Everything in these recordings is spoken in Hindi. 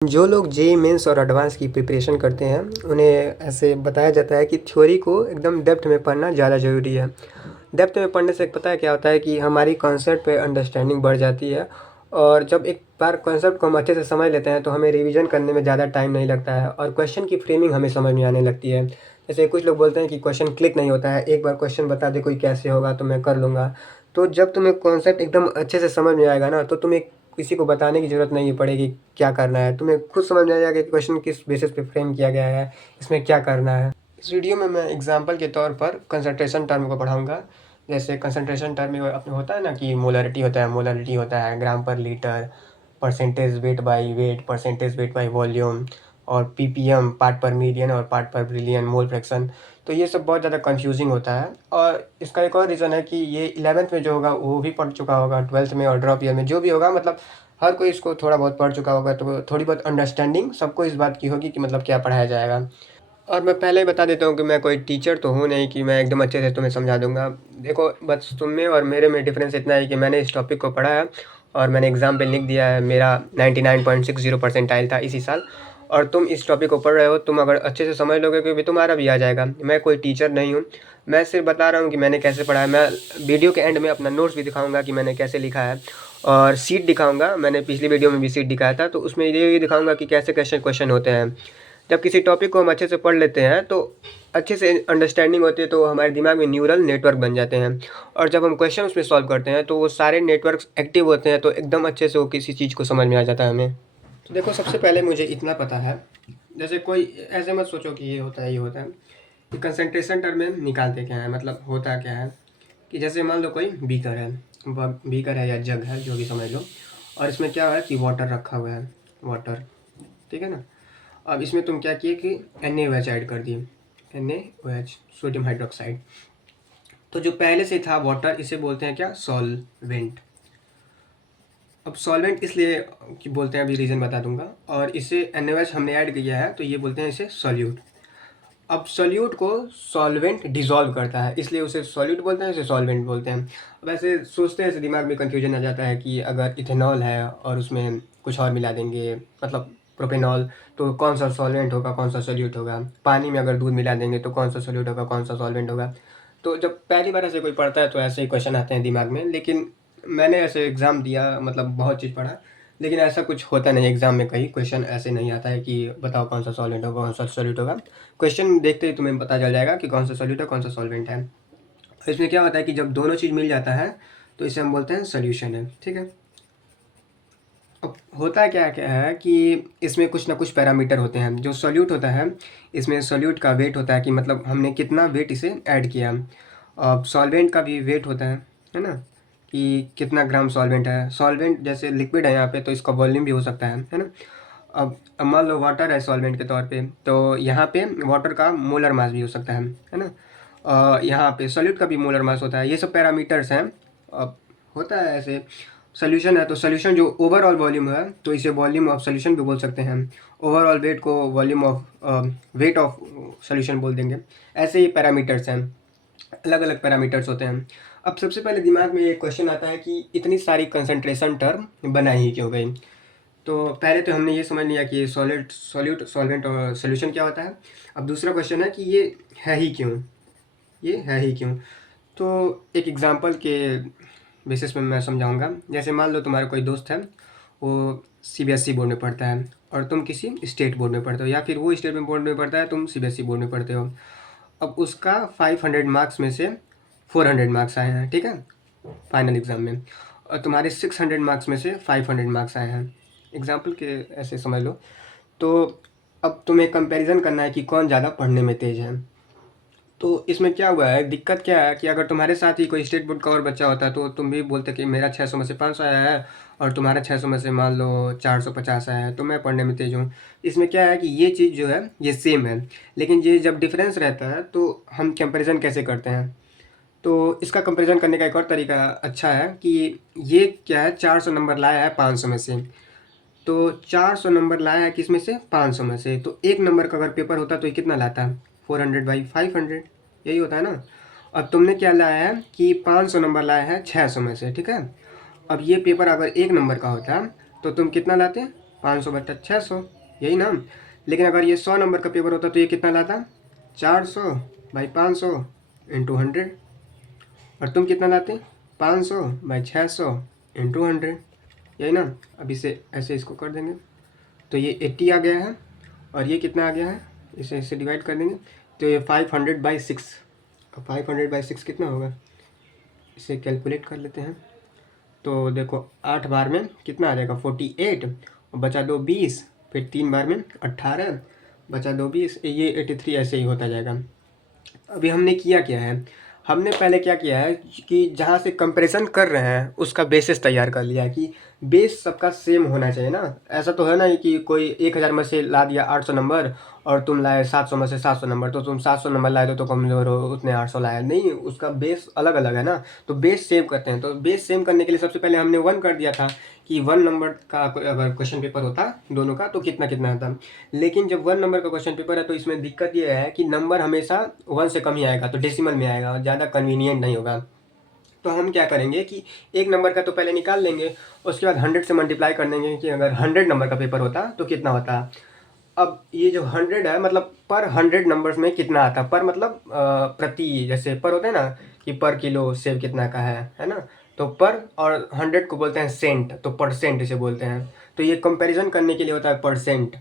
जो लोग जेईई मेंस और एडवांस की प्रिपरेशन करते हैं उन्हें ऐसे बताया जाता है कि थ्योरी को एकदम डेप्थ में पढ़ना ज़्यादा ज़रूरी है। डेप्थ में पढ़ने से पता है क्या होता है कि हमारी कॉन्सेप्ट पे अंडरस्टैंडिंग बढ़ जाती है। और जब एक बार कॉन्सेप्ट को हम अच्छे से समझ लेते हैं तो हमें रिवीजन करने में ज़्यादा टाइम नहीं लगता है और क्वेश्चन की फ्रेमिंग हमें समझ में आने लगती है। जैसे कुछ लोग बोलते हैं कि क्वेश्चन क्लिक नहीं होता है, एक बार क्वेश्चन बता दे कोई कैसे होगा तो मैं कर लूँगा। तो जब तुम्हें कॉन्सेप्ट एकदम अच्छे से समझ में आएगा ना, तो तुम्हें किसी को बताने की ज़रूरत नहीं पड़ेगी क्या करना है। तुम्हें खुद समझ में आ जाएगा कि क्वेश्चन किस बेसिस पे फ्रेम किया गया है, इसमें क्या करना है। इस वीडियो में मैं एग्जांपल के तौर पर कंसंट्रेशन टर्म को पढ़ाऊंगा। जैसे कंसंट्रेशन टर्म में अपने होता है ना कि मोलरिटी होता है ग्राम per litre, percentage weight by weight, percentage weight by volume, और पीपीएम पार्ट पर मिलियन और part per billion, mole fraction. तो ये सब बहुत ज़्यादा कंफ्यूजिंग होता है। और इसका एक और रीज़न है कि ये 11th में जो होगा वो भी पढ़ चुका होगा, 12th में और ड्रॉप ईयर में जो भी होगा, मतलब हर कोई इसको थोड़ा बहुत पढ़ चुका होगा। तो थोड़ी बहुत अंडरस्टैंडिंग सबको इस बात की होगी कि मतलब क्या पढ़ाया जाएगा। और मैं पहले ही बता देता हूँ कि मैं कोई टीचर तो हूँ नहीं कि मैं एकदम अच्छे से तुम्हें समझा दूँगा। देखो, बस तुम में और मेरे में डिफरेंस इतना है कि मैंने इस टॉपिक को पढ़ा है और मैंने एग्ज़ाम पे लिख दिया है। मेरा 99.60 परसेंटाइल था इसी साल। और तुम इस टॉपिक को पढ़ रहे हो, तुम अगर अच्छे से समझ लोगे कि भी तुम्हारा भी आ जाएगा। मैं कोई टीचर नहीं हूँ, मैं सिर्फ बता रहा हूँ कि मैंने कैसे पढ़ा है। मैं वीडियो के एंड में अपना नोट्स भी दिखाऊँगा कि मैंने कैसे लिखा है, और सीट दिखाऊँगा। मैंने पिछली वीडियो में भी सीट दिखाया था, तो उसमें ये दिखाऊँगा कि कैसे कैसे क्वेश्चन होते हैं। जब किसी टॉपिक को हम अच्छे से पढ़ लेते हैं तो अच्छे से अंडरस्टैंडिंग होती है, तो हमारे दिमाग में न्यूरल नेटवर्क बन जाते हैं। और जब हम क्वेश्चन उसमें सॉल्व करते हैं तो वो सारे नेटवर्क्स एक्टिव होते हैं, तो एकदम अच्छे से वो किसी चीज़ को समझ में आ जाता है हमें। तो देखो, सबसे पहले मुझे इतना पता है, जैसे कोई ऐसे मत सोचो कि ये होता है ये होता है। कि कंसंट्रेशन टर्म में निकालते क्या है, मतलब होता क्या है कि जैसे मान लो कोई बीकर है, बीकर है या जग है, जो भी समझ लो। और इसमें क्या है कि वाटर रखा हुआ है, वाटर, ठीक है ना। अब इसमें तुम क्या किए कि NaOH ऐड कर दिए, NaOH, सोडियम हाइड्रोक्साइड। तो जो पहले से था वाटर, इसे बोलते हैं क्या, सॉल्वेंट। अब सॉल्वेंट इसलिए कि बोलते हैं, अभी रीज़न बता दूंगा। और इसे NaOH हमने ऐड किया है तो ये बोलते हैं इसे सॉल्यूट। अब सॉल्यूट को सॉल्वेंट डिसॉल्व करता है, इसलिए उसे सॉल्यूट बोलते हैं, इसे सॉल्वेंट बोलते हैं। अब ऐसे सोचते हैं, ऐसे दिमाग में कन्फ्यूजन आ जाता है कि अगर इथेनॉल है और उसमें कुछ और मिला देंगे, मतलब प्रोपेनॉल, तो कौन सा सॉल्वेंट होगा कौन सा सॉल्यूट होगा। पानी में अगर दूध मिला देंगे तो कौन सा सॉल्यूट होगा कौन सा सॉल्वेंट होगा। तो जब पहली बार ऐसे कोई पढ़ता है तो ऐसे ही क्वेश्चन आते हैं दिमाग में। लेकिन मैंने ऐसे एग्ज़ाम दिया, मतलब बहुत चीज़ पढ़ा, लेकिन ऐसा कुछ होता नहीं एग्ज़ाम में। कहीं क्वेश्चन ऐसे नहीं आता है कि बताओ कौन सा सॉल्वेंट होगा कौन सा सॉल्यूट होगा। क्वेश्चन देखते ही तुम्हें पता चल जाएगा कि कौन सा सॉल्यूट है कौन सा सॉल्वेंट है। इसमें क्या होता है कि जब दोनों चीज़ मिल जाता है तो इसे हम बोलते हैं सॉल्यूशन है, ठीक है। अब होता क्या क्या है कि इसमें कुछ ना कुछ पैरामीटर होते हैं। जो सॉल्यूट होता है, इसमें सॉल्यूट का वेट होता है कि मतलब हमने कितना वेट इसे ऐड किया। अब सॉल्वेंट का भी वेट होता है ना, कि कितना ग्राम सॉल्वेंट है। सॉल्वेंट जैसे लिक्विड है यहाँ पे, तो इसका वॉल्यूम भी हो सकता है ना। अब मान लो वाटर है सॉल्वेंट के तौर पे, तो यहाँ पे वाटर का मोलर मास भी हो सकता है ना। यहाँ पे सॉल्यूट का भी मोलर मास होता है। ये सब पैरामीटर्स हैं। अब होता है ऐसे, सोल्यूशन है तो सोल्यूशन जो ओवरऑल वॉल्यूम है तो इसे वॉल्यूम ऑफ सोल्यूशन भी बोल सकते हैं। ओवरऑल वेट को volume of weight of solution बोल देंगे। ऐसे ही पैरामीटर्स हैं, अलग अलग पैरामीटर्स होते हैं। अब सबसे पहले दिमाग में ये क्वेश्चन आता है कि इतनी सारी कंसंट्रेशन टर्म बनाई ही क्यों गई। तो पहले तो हमने ये समझ लिया कि सॉलिड, सॉल्यूट, सॉल्वेंट और सोल्यूशन क्या होता है। अब दूसरा क्वेश्चन है कि ये है ही क्यों, ये है ही क्यों। तो एक एग्जांपल के बेसिस पे मैं समझाऊंगा। जैसे मान लो तुम्हारा कोई दोस्त है, वो CBSE बोर्ड में पढ़ता है और तुम किसी स्टेट बोर्ड में पढ़ते हो, या फिर वो स्टेट में बोर्ड में पढ़ता है, तुम CBSE बोर्ड में पढ़ते हो। अब उसका 500 मार्क्स में से 400 मार्क्स आए हैं, ठीक है, फाइनल एग्ज़ाम में। और तुम्हारे 600 मार्क्स में से 500 मार्क्स आए हैं, एग्जाम्पल के ऐसे समझ लो। तो अब तुम्हें कंपैरिजन करना है कि कौन ज़्यादा पढ़ने में तेज़ है। तो इसमें क्या हुआ है, दिक्कत क्या है कि अगर तुम्हारे साथ ही कोई स्टेट बोर्ड का और बच्चा होता तो तुम भी बोलते कि मेरा 600 में से 500 आया है और तुम्हारा 600 में से मान लो 450 आया है, तो मैं पढ़ने में तेज़ हूँ। इसमें क्या है कि ये चीज़ जो है ये सेम है, लेकिन ये जब डिफरेंस रहता है तो हम कंपैरिजन कैसे करते हैं। तो इसका कंपैरिजन करने का एक और तरीका अच्छा है कि ये क्या है, 400 नंबर लाया है 500 में से। तो 400 नंबर लाया है किस में से, 500 में से। तो एक नंबर का अगर पेपर होता तो ये कितना लाता, 400/500, यही होता है ना। अब तुमने क्या लाया है कि 500 नंबर लाया है 600 में से, ठीक है। अब ये पेपर अगर एक नंबर का होता तो तुम कितना लाते, 500 बट्टा 600, यही ना। लेकिन अगर ये 100 नंबर का पेपर होता तो ये कितना लाता, 400 बाई 500 इंटू 100। और तुम कितना लाते, 500 बाई 600 इंटू 100, यही ना। अब इसे ऐसे इसको कर देंगे तो ये 80 आ गया है, और ये कितना आ गया है, इसे ऐसे डिवाइड कर देंगे तो ये 500/6। अब 500/6 कितना होगा, इसे कैलकुलेट कर लेते हैं। तो देखो 8 बार में कितना आ जाएगा, 48, और बचा 2 20, फिर 3 बार में 18, बचा 2 20, ये 83 ऐसे ही होता जाएगा। अभी हमने किया क्या है, हमने पहले क्या किया है कि जहाँ से कंपैरिजन कर रहे हैं उसका बेसिस तैयार कर लिया है कि बेस सबका सेम होना चाहिए ना। ऐसा तो है ना कि कोई 1000 में से ला दिया 800 नंबर, और तुम लाए 700 में से 700 नंबर, तो तुम 700 नंबर लाए तो कमज़ोर हो, उतने 800 लाए नहीं, उसका बेस अलग अलग है ना। तो बेस सेम करते हैं, तो बेस सेम करने के लिए सबसे पहले हमने 1 कर दिया था कि 1 नंबर का अगर क्वेश्चन पेपर होता दोनों का तो कितना कितना आता। लेकिन जब 1 नंबर का क्वेश्चन पेपर है तो इसमें दिक्कत ये है कि नंबर हमेशा 1 से कम ही आएगा, तो डेसिमल में आएगा, ज़्यादा कन्वीनियंट नहीं होगा। तो हम क्या करेंगे कि 1 नंबर का तो पहले निकाल लेंगे, उसके बाद 100 से मल्टीप्लाई कर देंगे कि अगर 100 नंबर का पेपर होता तो कितना होता। अब ये जो 100 है मतलब पर 100 नंबर्स में कितना आता, पर मतलब प्रति, जैसे पर होता है ना कि पर किलो सेब कितना का है ना। तो पर, और 100 को बोलते हैं सेंट, तो परसेंट इसे बोलते हैं। तो ये कंपैरिजन करने के लिए होता है परसेंट।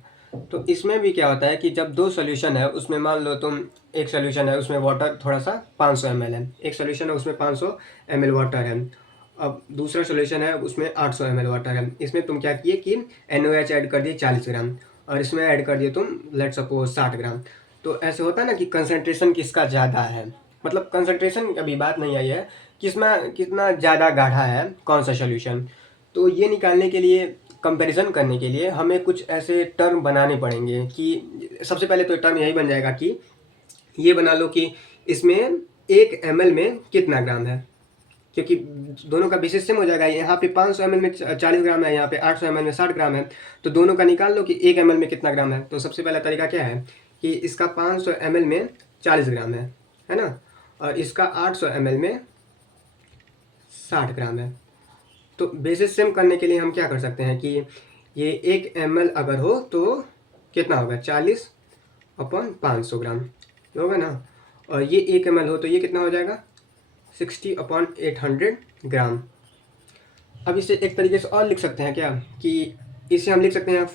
तो इसमें भी क्या होता है कि जब 2 सॉल्यूशन है उसमें मान लो तुम, एक सॉल्यूशन है उसमें वाटर थोड़ा सा 500 ml है, एक सॉल्यूशन है उसमें 500 ml वाटर है, अब दूसरा सॉल्यूशन है उसमें 800 ml वाटर है। इसमें तुम क्या किए कि NaOH ऐड कर दिए 40 ग्राम, और इसमें ऐड कर दिए तुम लेट सपोज 60 ग्राम। तो ऐसे होता है ना कि कंसंट्रेशन किसका ज़्यादा है, मतलब कंसंट्रेशन की अभी बात नहीं आई है, किसमें कितना ज़्यादा गाढ़ा है कौन सा सॉल्यूशन। तो ये निकालने के लिए, कंपैरिजन करने के लिए हमें कुछ ऐसे टर्म बनाने पड़ेंगे कि सबसे पहले तो टर्म यही बन जाएगा कि ये बना लो कि इसमें 1 ml में कितना ग्राम है, क्योंकि दोनों का बेसिस सेम हो जाएगा। यहाँ पे 500 ml में 40 ग्राम है, यहाँ पे 800 ml में 60 ग्राम है, तो दोनों का निकाल लो कि 1 ml में कितना ग्राम है। तो सबसे पहला तरीका क्या है कि इसका 500 ml में 40 ग्राम है ना, और इसका 800 ml में 60 ग्राम है। तो बेसिस सेम करने के लिए हम क्या कर सकते हैं कि ये 1 ml अगर हो तो कितना होगा, 40/500 ग्राम, ये होगा ना। और ये 1 ml हो तो ये कितना हो जाएगा, 60/800 ग्राम। अब इसे एक तरीके से और लिख सकते हैं क्या कि इसे हम लिख सकते हैं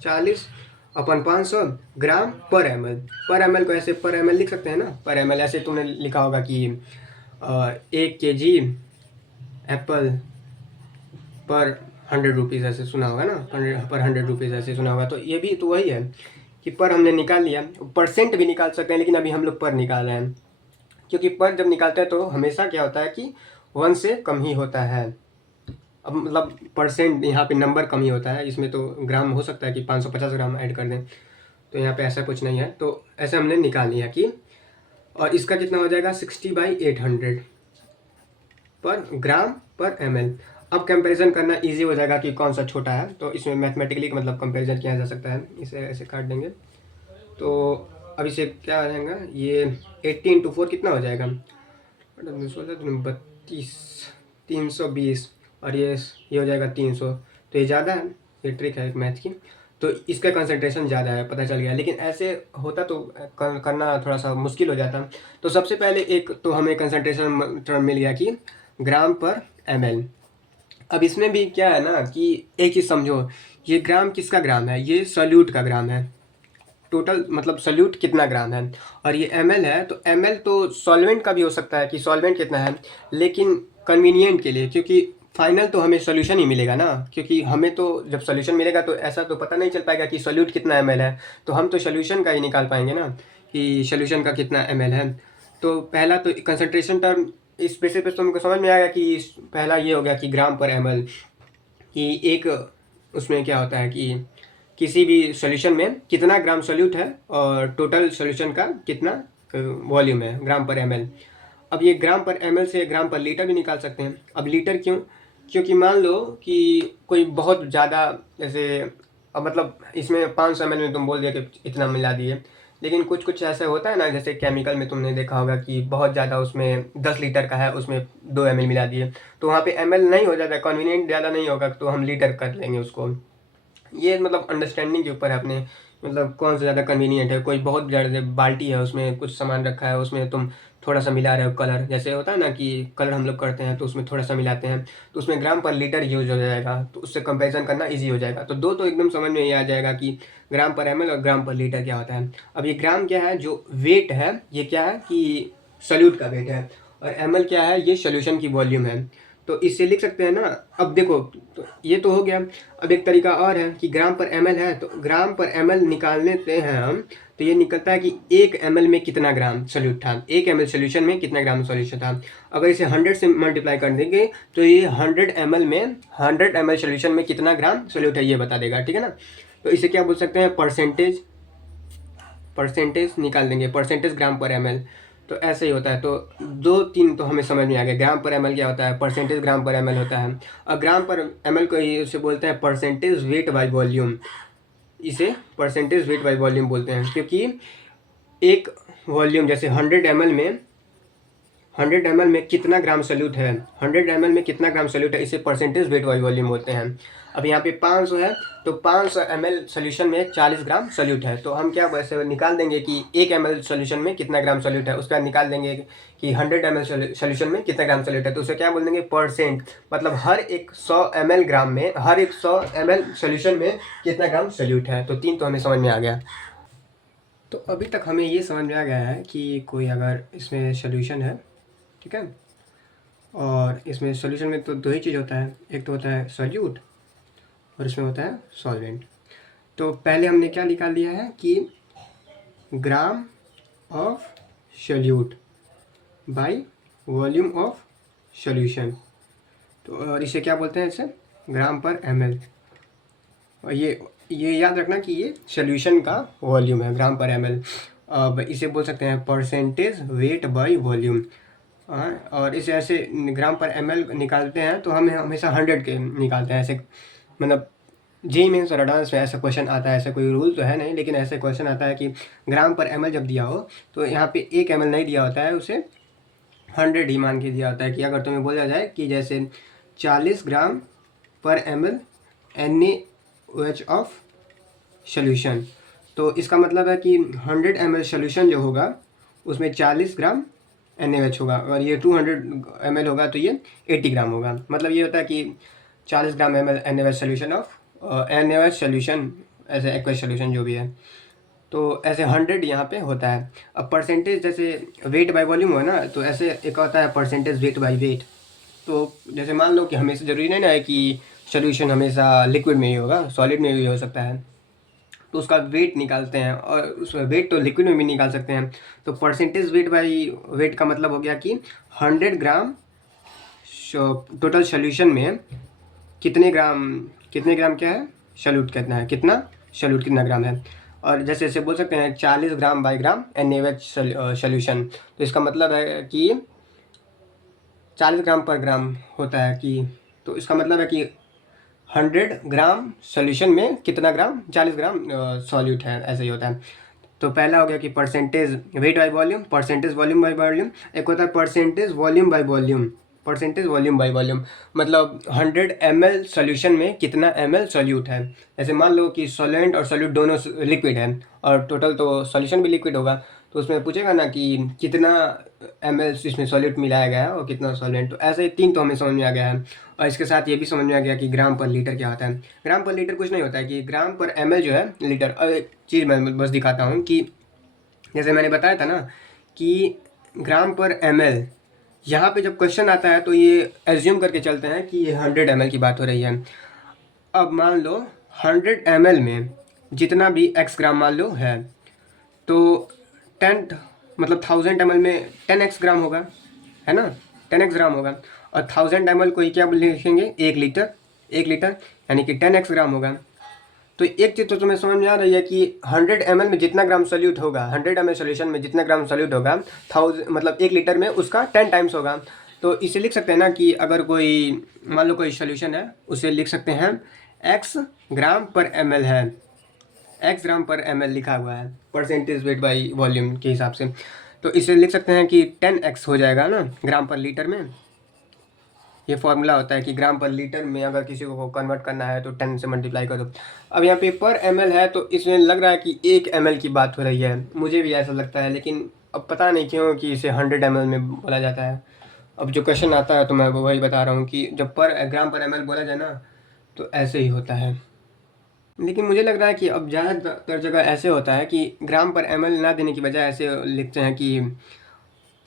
40/500 ग्राम पर ml। पर ml को ऐसे पर ml लिख सकते हैं ना, पर ml ऐसे तुमने लिखा होगा कि 1 kg एप्पल पर 100 रुपीज़ ऐसे सुना होगा ना, पर 100 रुपीज़ ऐसे सुना होगा। तो ये भी तो वही है कि पर हमने निकाल लिया, परसेंट भी निकाल सकते हैं लेकिन अभी हम लोग पर निकाल रहे हैं, क्योंकि पर जब निकालते हैं तो हमेशा क्या होता है कि 1 से कम ही होता है। अब मतलब परसेंट यहाँ पे नंबर कम ही होता है, इसमें तो ग्राम हो सकता है कि 550 ग्राम ऐड कर दें, तो यहाँ पे ऐसा कुछ नहीं है। तो ऐसे हमने निकाल लिया कि, और इसका कितना हो जाएगा 60/800 पर ग्राम पर ml। अब कंपैरिजन करना इजी हो जाएगा कि कौन सा छोटा है, तो इसमें मैथमेटिकली मतलब कंपैरिजन किया जा सकता है। इसे ऐसे काट देंगे तो अब इसे क्या आ जाएगा, ये 80 × 4 कितना हो जाएगा, 32, 320, और ये हो जाएगा 300। तो ये ज़्यादा है, ये ट्रिक है एक मैथ की। तो इसका कंसंट्रेशन ज़्यादा है, पता चल गया। लेकिन ऐसे होता तो करना थोड़ा सा मुश्किल हो जाता। तो सबसे पहले एक तो हमें कंसंट्रेशन टर्म मिल गया कि ग्राम पर ml। अब इसमें भी क्या है ना कि एक चीज़ समझो, ये ग्राम किसका ग्राम है, ये सॉल्यूट का ग्राम है, टोटल मतलब सॉल्यूट कितना ग्राम है। और ये ml है, तो ml तो सॉल्वेंट का भी हो सकता है कि सॉल्वेंट कितना है, लेकिन कन्वीनियंट के लिए, क्योंकि फाइनल तो हमें सॉल्यूशन ही मिलेगा ना, क्योंकि हमें तो जब सॉल्यूशन मिलेगा तो ऐसा तो पता नहीं चल पाएगा कि सॉल्यूट कितना ml है, तो हम तो सॉल्यूशन का ही निकाल पाएंगे ना कि सॉल्यूशन का कितना ml है। तो पहला तो कंसंट्रेशन टर्म इस बेसिस पे तुमको समझ में आएगा कि पहला ये हो गया कि ग्राम पर ml, कि एक उसमें क्या होता है कि किसी भी सॉल्यूशन में कितना ग्राम सॉल्यूट है और टोटल सॉल्यूशन का कितना वॉल्यूम है, ग्राम पर ml। अब ये ग्राम पर ml से ग्राम पर लीटर भी निकाल सकते हैं। अब लीटर क्यों, क्योंकि मान लो कि कोई बहुत ज़्यादा, जैसे अब मतलब इसमें 500 ml में तुम बोल दिया कि इतना मिला दिए, लेकिन कुछ कुछ ऐसा होता है ना, जैसे केमिकल में तुमने देखा होगा कि बहुत ज़्यादा उसमें 10 लीटर का है, उसमें 2 ml मिला दिए, तो वहाँ पे ml नहीं हो जाता, कन्वीनियंट ज़्यादा नहीं होगा, तो हम लीटर कर लेंगे उसको। ये मतलब अंडरस्टैंडिंग के ऊपर है अपने, मतलब कौन सा ज़्यादा कन्वीनियंट है। कोई बहुत ज़्यादा बाल्टी है, उसमें कुछ सामान रखा है, उसमें तुम थोड़ा सा मिला रहे हो कलर, जैसे होता है ना कि कलर हम लोग करते हैं तो उसमें थोड़ा सा मिलाते हैं, तो उसमें ग्राम पर लीटर यूज हो जाएगा, तो उससे कंपैरिजन करना ईजी हो जाएगा। तो दो तो एकदम समझ में ये आ जाएगा कि ग्राम पर एमएल और ग्राम पर लीटर क्या होता है। अब ये ग्राम क्या है, जो वेट है, ये क्या है कि सॉल्यूट का वेट है, और एमएल क्या है, ये सोल्यूशन की वॉल्यूम है। तो इससे लिख सकते हैं ना। अब देखो, तो ये तो हो गया। अब एक तरीका और है कि ग्राम पर एमएल है, तो ग्राम पर एमएल निकाल लेते हैं हम, तो ये निकलता है कि 1 ml में कितना ग्राम सोल्यूट था, 1 ml सोल्यूशन में कितना ग्राम सोल्यूशन था। अगर इसे 100 से मल्टीप्लाई कर देंगे तो ये 100 ml में 100 ml सोल्यूशन में कितना ग्राम सोल्यूट है ये बता देगा, ठीक है ना। तो इसे क्या बोल सकते हैं, परसेंटेज, परसेंटेज निकाल देंगे, परसेंटेज ग्राम पर एमएल। तो ऐसे ही होता है। तो दो तीन तो हमें समझ में आ गया, ग्राम पर एमएल क्या होता है, परसेंटेज ग्राम पर एमएल होता है। और ग्राम पर एमएल को इसे बोलते हैं परसेंटेज वेट बाय वॉल्यूम, इसे परसेंटेज वेट बाय वॉल्यूम बोलते हैं, क्योंकि एक वॉल्यूम जैसे 100 ml में 100 ml में कितना ग्राम सॉल्यूट है, 100 ml में कितना ग्राम सॉल्यूट है, इसे परसेंटेज वेट बाय वॉल्यूम बोलते हैं। अब यहाँ पे 500 है, तो 500 ml सोल्यूशन में 40 ग्राम सॉल्यूट है, तो हम क्या वैसे निकाल देंगे कि 1 ml सोल्यूशन में कितना ग्राम सॉल्यूट है, उसके बाद निकाल देंगे कि 100 ml सोल्यूशन में कितना ग्राम सॉल्यूट है, तो उसे क्या बोल देंगे, परसेंट। मतलब हर एक 100 ml ग्राम में, हर एक 100 ml सोल्यूशन में कितना ग्राम सॉल्यूट है। तो तीन तो हमें समझ में आ गया। तो अभी तक हमें ये समझ में आ गया है कि कोई अगर इसमें सोल्यूशन है, ठीक है, और इसमें सोल्यूशन में तो दो ही चीज़ होता है, एक तो होता है सॉल्यूट और इसमें होता है सॉल्वेंट। तो पहले हमने क्या निकाल लिया है कि gram of solute by volume of solution. तो और इसे क्या बोलते हैं, इसे ग्राम पर एमएल। और ये याद रखना कि ये सोल्यूशन का वॉल्यूम है, ग्राम पर एमएल। अब इसे बोल सकते हैं परसेंटेज वेट बाय वॉल्यूम। और इसे ऐसे ग्राम पर एमएल निकालते हैं तो हमें हमेशा 100 के निकालते हैं, ऐसे मतलब जेईई मेंस और एडवांस में ऐसा क्वेश्चन आता है। ऐसा कोई रूल तो है नहीं, लेकिन ऐसे क्वेश्चन आता है कि ग्राम पर एमएल जब दिया हो तो यहाँ पे 1 ml नहीं दिया होता है, उसे 100 ही मान के दिया होता है। कि अगर तुम्हें बोला जाए कि जैसे 40 ग्राम पर एमएल NaOH ऑफ सोल्यूशन, तो इसका मतलब है कि 100 ml सोल्यूशन जो होगा उसमें 40 ग्राम NaOH होगा, और ये 200 ml होगा तो ये 80 ग्राम होगा। मतलब ये होता है कि 40 ग्राम ml NaOH solution of NaOH solution, ऐसे एक्वस सोल्यूशन जो भी है, तो ऐसे 100 यहाँ पे होता है। अब परसेंटेज जैसे वेट बाय वॉल्यूम हो ना, तो ऐसे एक होता है परसेंटेज वेट बाय वेट। तो जैसे मान लो कि हमेशा ज़रूरी नहीं ना है कि सोल्यूशन हमेशा लिक्विड में ही होगा, सॉलिड में भी हो सकता है, तो उसका वेट निकालते हैं, और उस वेट तो लिक्विड में भी निकाल सकते हैं। तो परसेंटेज वेट बाई वेट का मतलब हो गया कि 100 ग्राम टोटल सोल्यूशन में कितने ग्राम क्या है, सॉल्यूट कितना है, कितना सॉल्यूट कितना ग्राम है। और जैसे ऐसे बोल सकते हैं 40 gram by gram NaOH solution, तो इसका मतलब है कि 40 ग्राम पर ग्राम होता है कि, तो इसका मतलब है कि 100 ग्राम सोल्यूशन में कितना ग्राम, 40 ग्राम सॉल्यूट है, ऐसे ही होता है। तो पहला हो गया कि percentage weight by volume, percentage volume by volume. एक होता है percentage volume by volume, percentage volume by volume, मतलब 100 ml सोल्यूशन में कितना ml सॉल्यूट है। जैसे मान लो कि सॉल्वेंट और सॉल्यूट दोनों लिक्विड है, और टोटल तो सॉल्यूशन भी लिक्विड होगा, तो उसमें पूछेगा ना कि कितना ml इसमें सॉल्यूट मिलाया गया है और कितना सॉल्वेंट। तो ऐसे तीन तो हमें समझ में आ गया है। और इसके साथ ये भी समझ में आ गया कि ग्राम पर लीटर क्या होता है। ग्राम पर लीटर कुछ नहीं होता है कि ग्राम पर ml जो है लीटर। और एक चीज़ मैं बस दिखाता हूँ कि जैसे मैंने बताया था ना कि ग्राम पर ml, यहाँ पे जब क्वेश्चन आता है तो ये एज्यूम करके चलते हैं कि ये 100 ml की बात हो रही है। अब मान लो 100 ml में जितना भी x ग्राम मान लो है, तो 10 मतलब 1000 ml में 10x ग्राम होगा, है ना, 10x ग्राम होगा। और 1000 ml को ही क्या लिखेंगे, 1 लीटर यानी कि 10x ग्राम होगा। तो एक चीज़ तो तुम्हें समझ में आ रही है कि 100 ml में जितना ग्राम सॉल्यूट होगा, 100 ml सोल्यूशन में जितना ग्राम सॉल्यूट होगा, 1000 मतलब 1 लीटर में उसका 10 टाइम्स होगा। तो इसे लिख सकते हैं ना कि अगर कोई मान लो कोई सोल्यूशन है, उसे लिख सकते हैं x ग्राम पर ml है, x ग्राम पर ml लिखा हुआ है परसेंटेज वेट बाई वॉल्यूम के हिसाब से। तो इसे लिख सकते हैं कि 10x हो जाएगा ना ग्राम पर लीटर में, ये फॉर्मूला होता है कि ग्राम पर लीटर में अगर किसी को कन्वर्ट करना है तो 10 से मल्टीप्लाई करो। अब यहाँ पे पर ml है तो इसमें लग रहा है कि 1 ml की बात हो रही है, मुझे भी ऐसा लगता है, लेकिन अब पता नहीं क्यों कि इसे 100 ml में बोला जाता है। अब जो क्वेश्चन आता है तो मैं वही बता रहा हूँ कि जब पर ग्राम पर ml बोला जाए ना तो ऐसे ही होता है। लेकिन मुझे लग रहा है कि अब ज़्यादातर जगह ऐसे होता है कि ग्राम पर ml ना देने की बजाय ऐसे लिखते हैं कि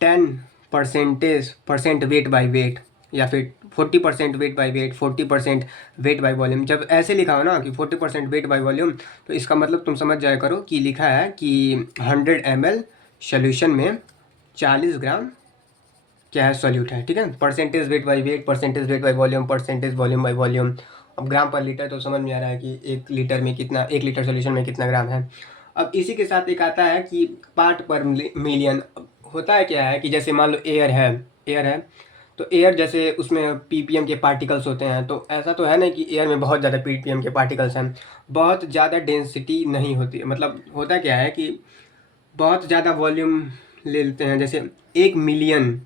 10% वेट बाई वेट, या फिर 40% wait by wait, 40% wait by volume. जब ऐसे लिखा हो ना कि 40% वेट बाई वॉल्यूम, तो इसका मतलब तुम समझ जाया करो कि लिखा है कि 100 ml सोल्यूशन में 40 ग्राम क्या है, सॉल्यूट है। ठीक है, percentage weight by weight, percentage weight by volume, percentage volume by volume. अब ग्राम पर लीटर तो समझ में आ रहा है कि 1 लीटर में कितना, 1 लीटर सोल्यूशन में कितना ग्राम है। अब इसी के साथ एक आता है कि पार्ट पर मिलियन। होता है क्या है कि जैसे मान लो एयर है तो एयर जैसे उसमें पीपीएम के पार्टिकल्स होते हैं, तो ऐसा तो है नहीं कि एयर में बहुत ज़्यादा पीपीएम के पार्टिकल्स हैं, बहुत ज़्यादा डेंसिटी नहीं होती है। मतलब होता क्या है कि बहुत ज़्यादा वॉल्यूम ले लेते हैं, जैसे 1 मिलियन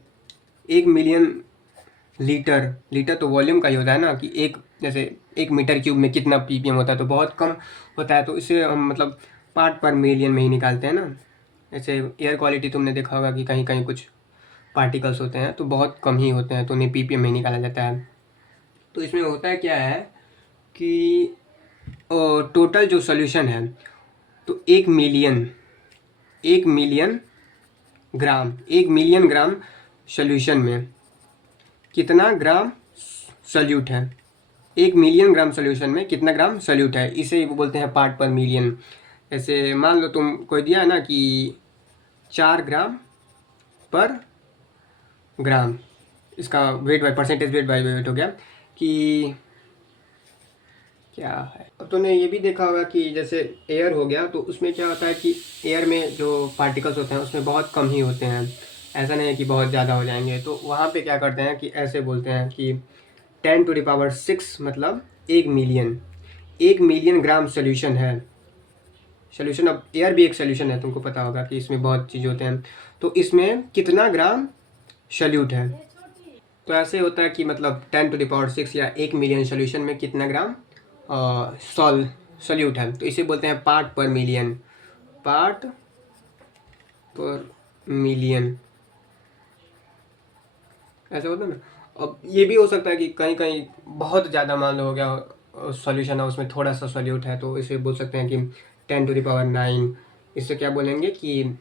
लीटर तो वॉल्यूम का ही होता है ना, कि जैसे 1 मीटर क्यूब में कितना पीपीएम होता है, तो बहुत कम होता है, तो इसे हम मतलब पार्ट पर मिलियन में ही निकालते हैं ना। जैसे एयर क्वालिटी तुमने देखा होगा कि कहीं कहीं कुछ पार्टिकल्स होते हैं तो बहुत कम ही होते हैं, तो उन्हें पीपीएम में ही निकाला जाता है। तो इसमें होता है क्या है कि टोटल जो सोल्यूशन है, तो 1 मिलियन ग्राम सोल्यूशन में कितना ग्राम सोल्यूट है, 1 मिलियन ग्राम सोल्यूशन में कितना ग्राम सोल्यूट है, इसे वो बोलते हैं पार्ट पर मिलियन। जैसे मान लो तुम कोई दिया है ना कि 4 ग्राम पर ग्राम, इसका wait by percentage weight by wait हो गया कि क्या है। अब तुमने ये भी देखा होगा कि जैसे एयर हो गया, तो उसमें क्या होता है कि एयर में जो पार्टिकल्स होते हैं उसमें बहुत कम ही होते हैं, ऐसा नहीं है कि बहुत ज़्यादा हो जाएंगे। तो वहाँ पे क्या करते हैं कि ऐसे बोलते हैं कि 10⁶ मतलब 1 मिलियन ग्राम सोल्यूशन है। सोल्यूशन, अब एयर भी एक सोल्यूशन है, तुमको पता होगा कि इसमें बहुत चीज़ होते हैं, तो इसमें कितना ग्राम सोल्यूट है। तो ऐसे होता है कि मतलब 10⁶ या 1 मिलियन सोल्यूशन में कितना ग्राम सोल्यूट है, तो इसे बोलते हैं part per million, part per million, ऐसा होता है ना। अब ये भी हो सकता है कि कहीं कहीं बहुत ज़्यादा मान लो हो गया सॉल्यूशन है, उसमें थोड़ा सा सॉल्यूट है, तो इसे बोल सकते हैं कि 10⁹। इससे क्या बोलेंगे कि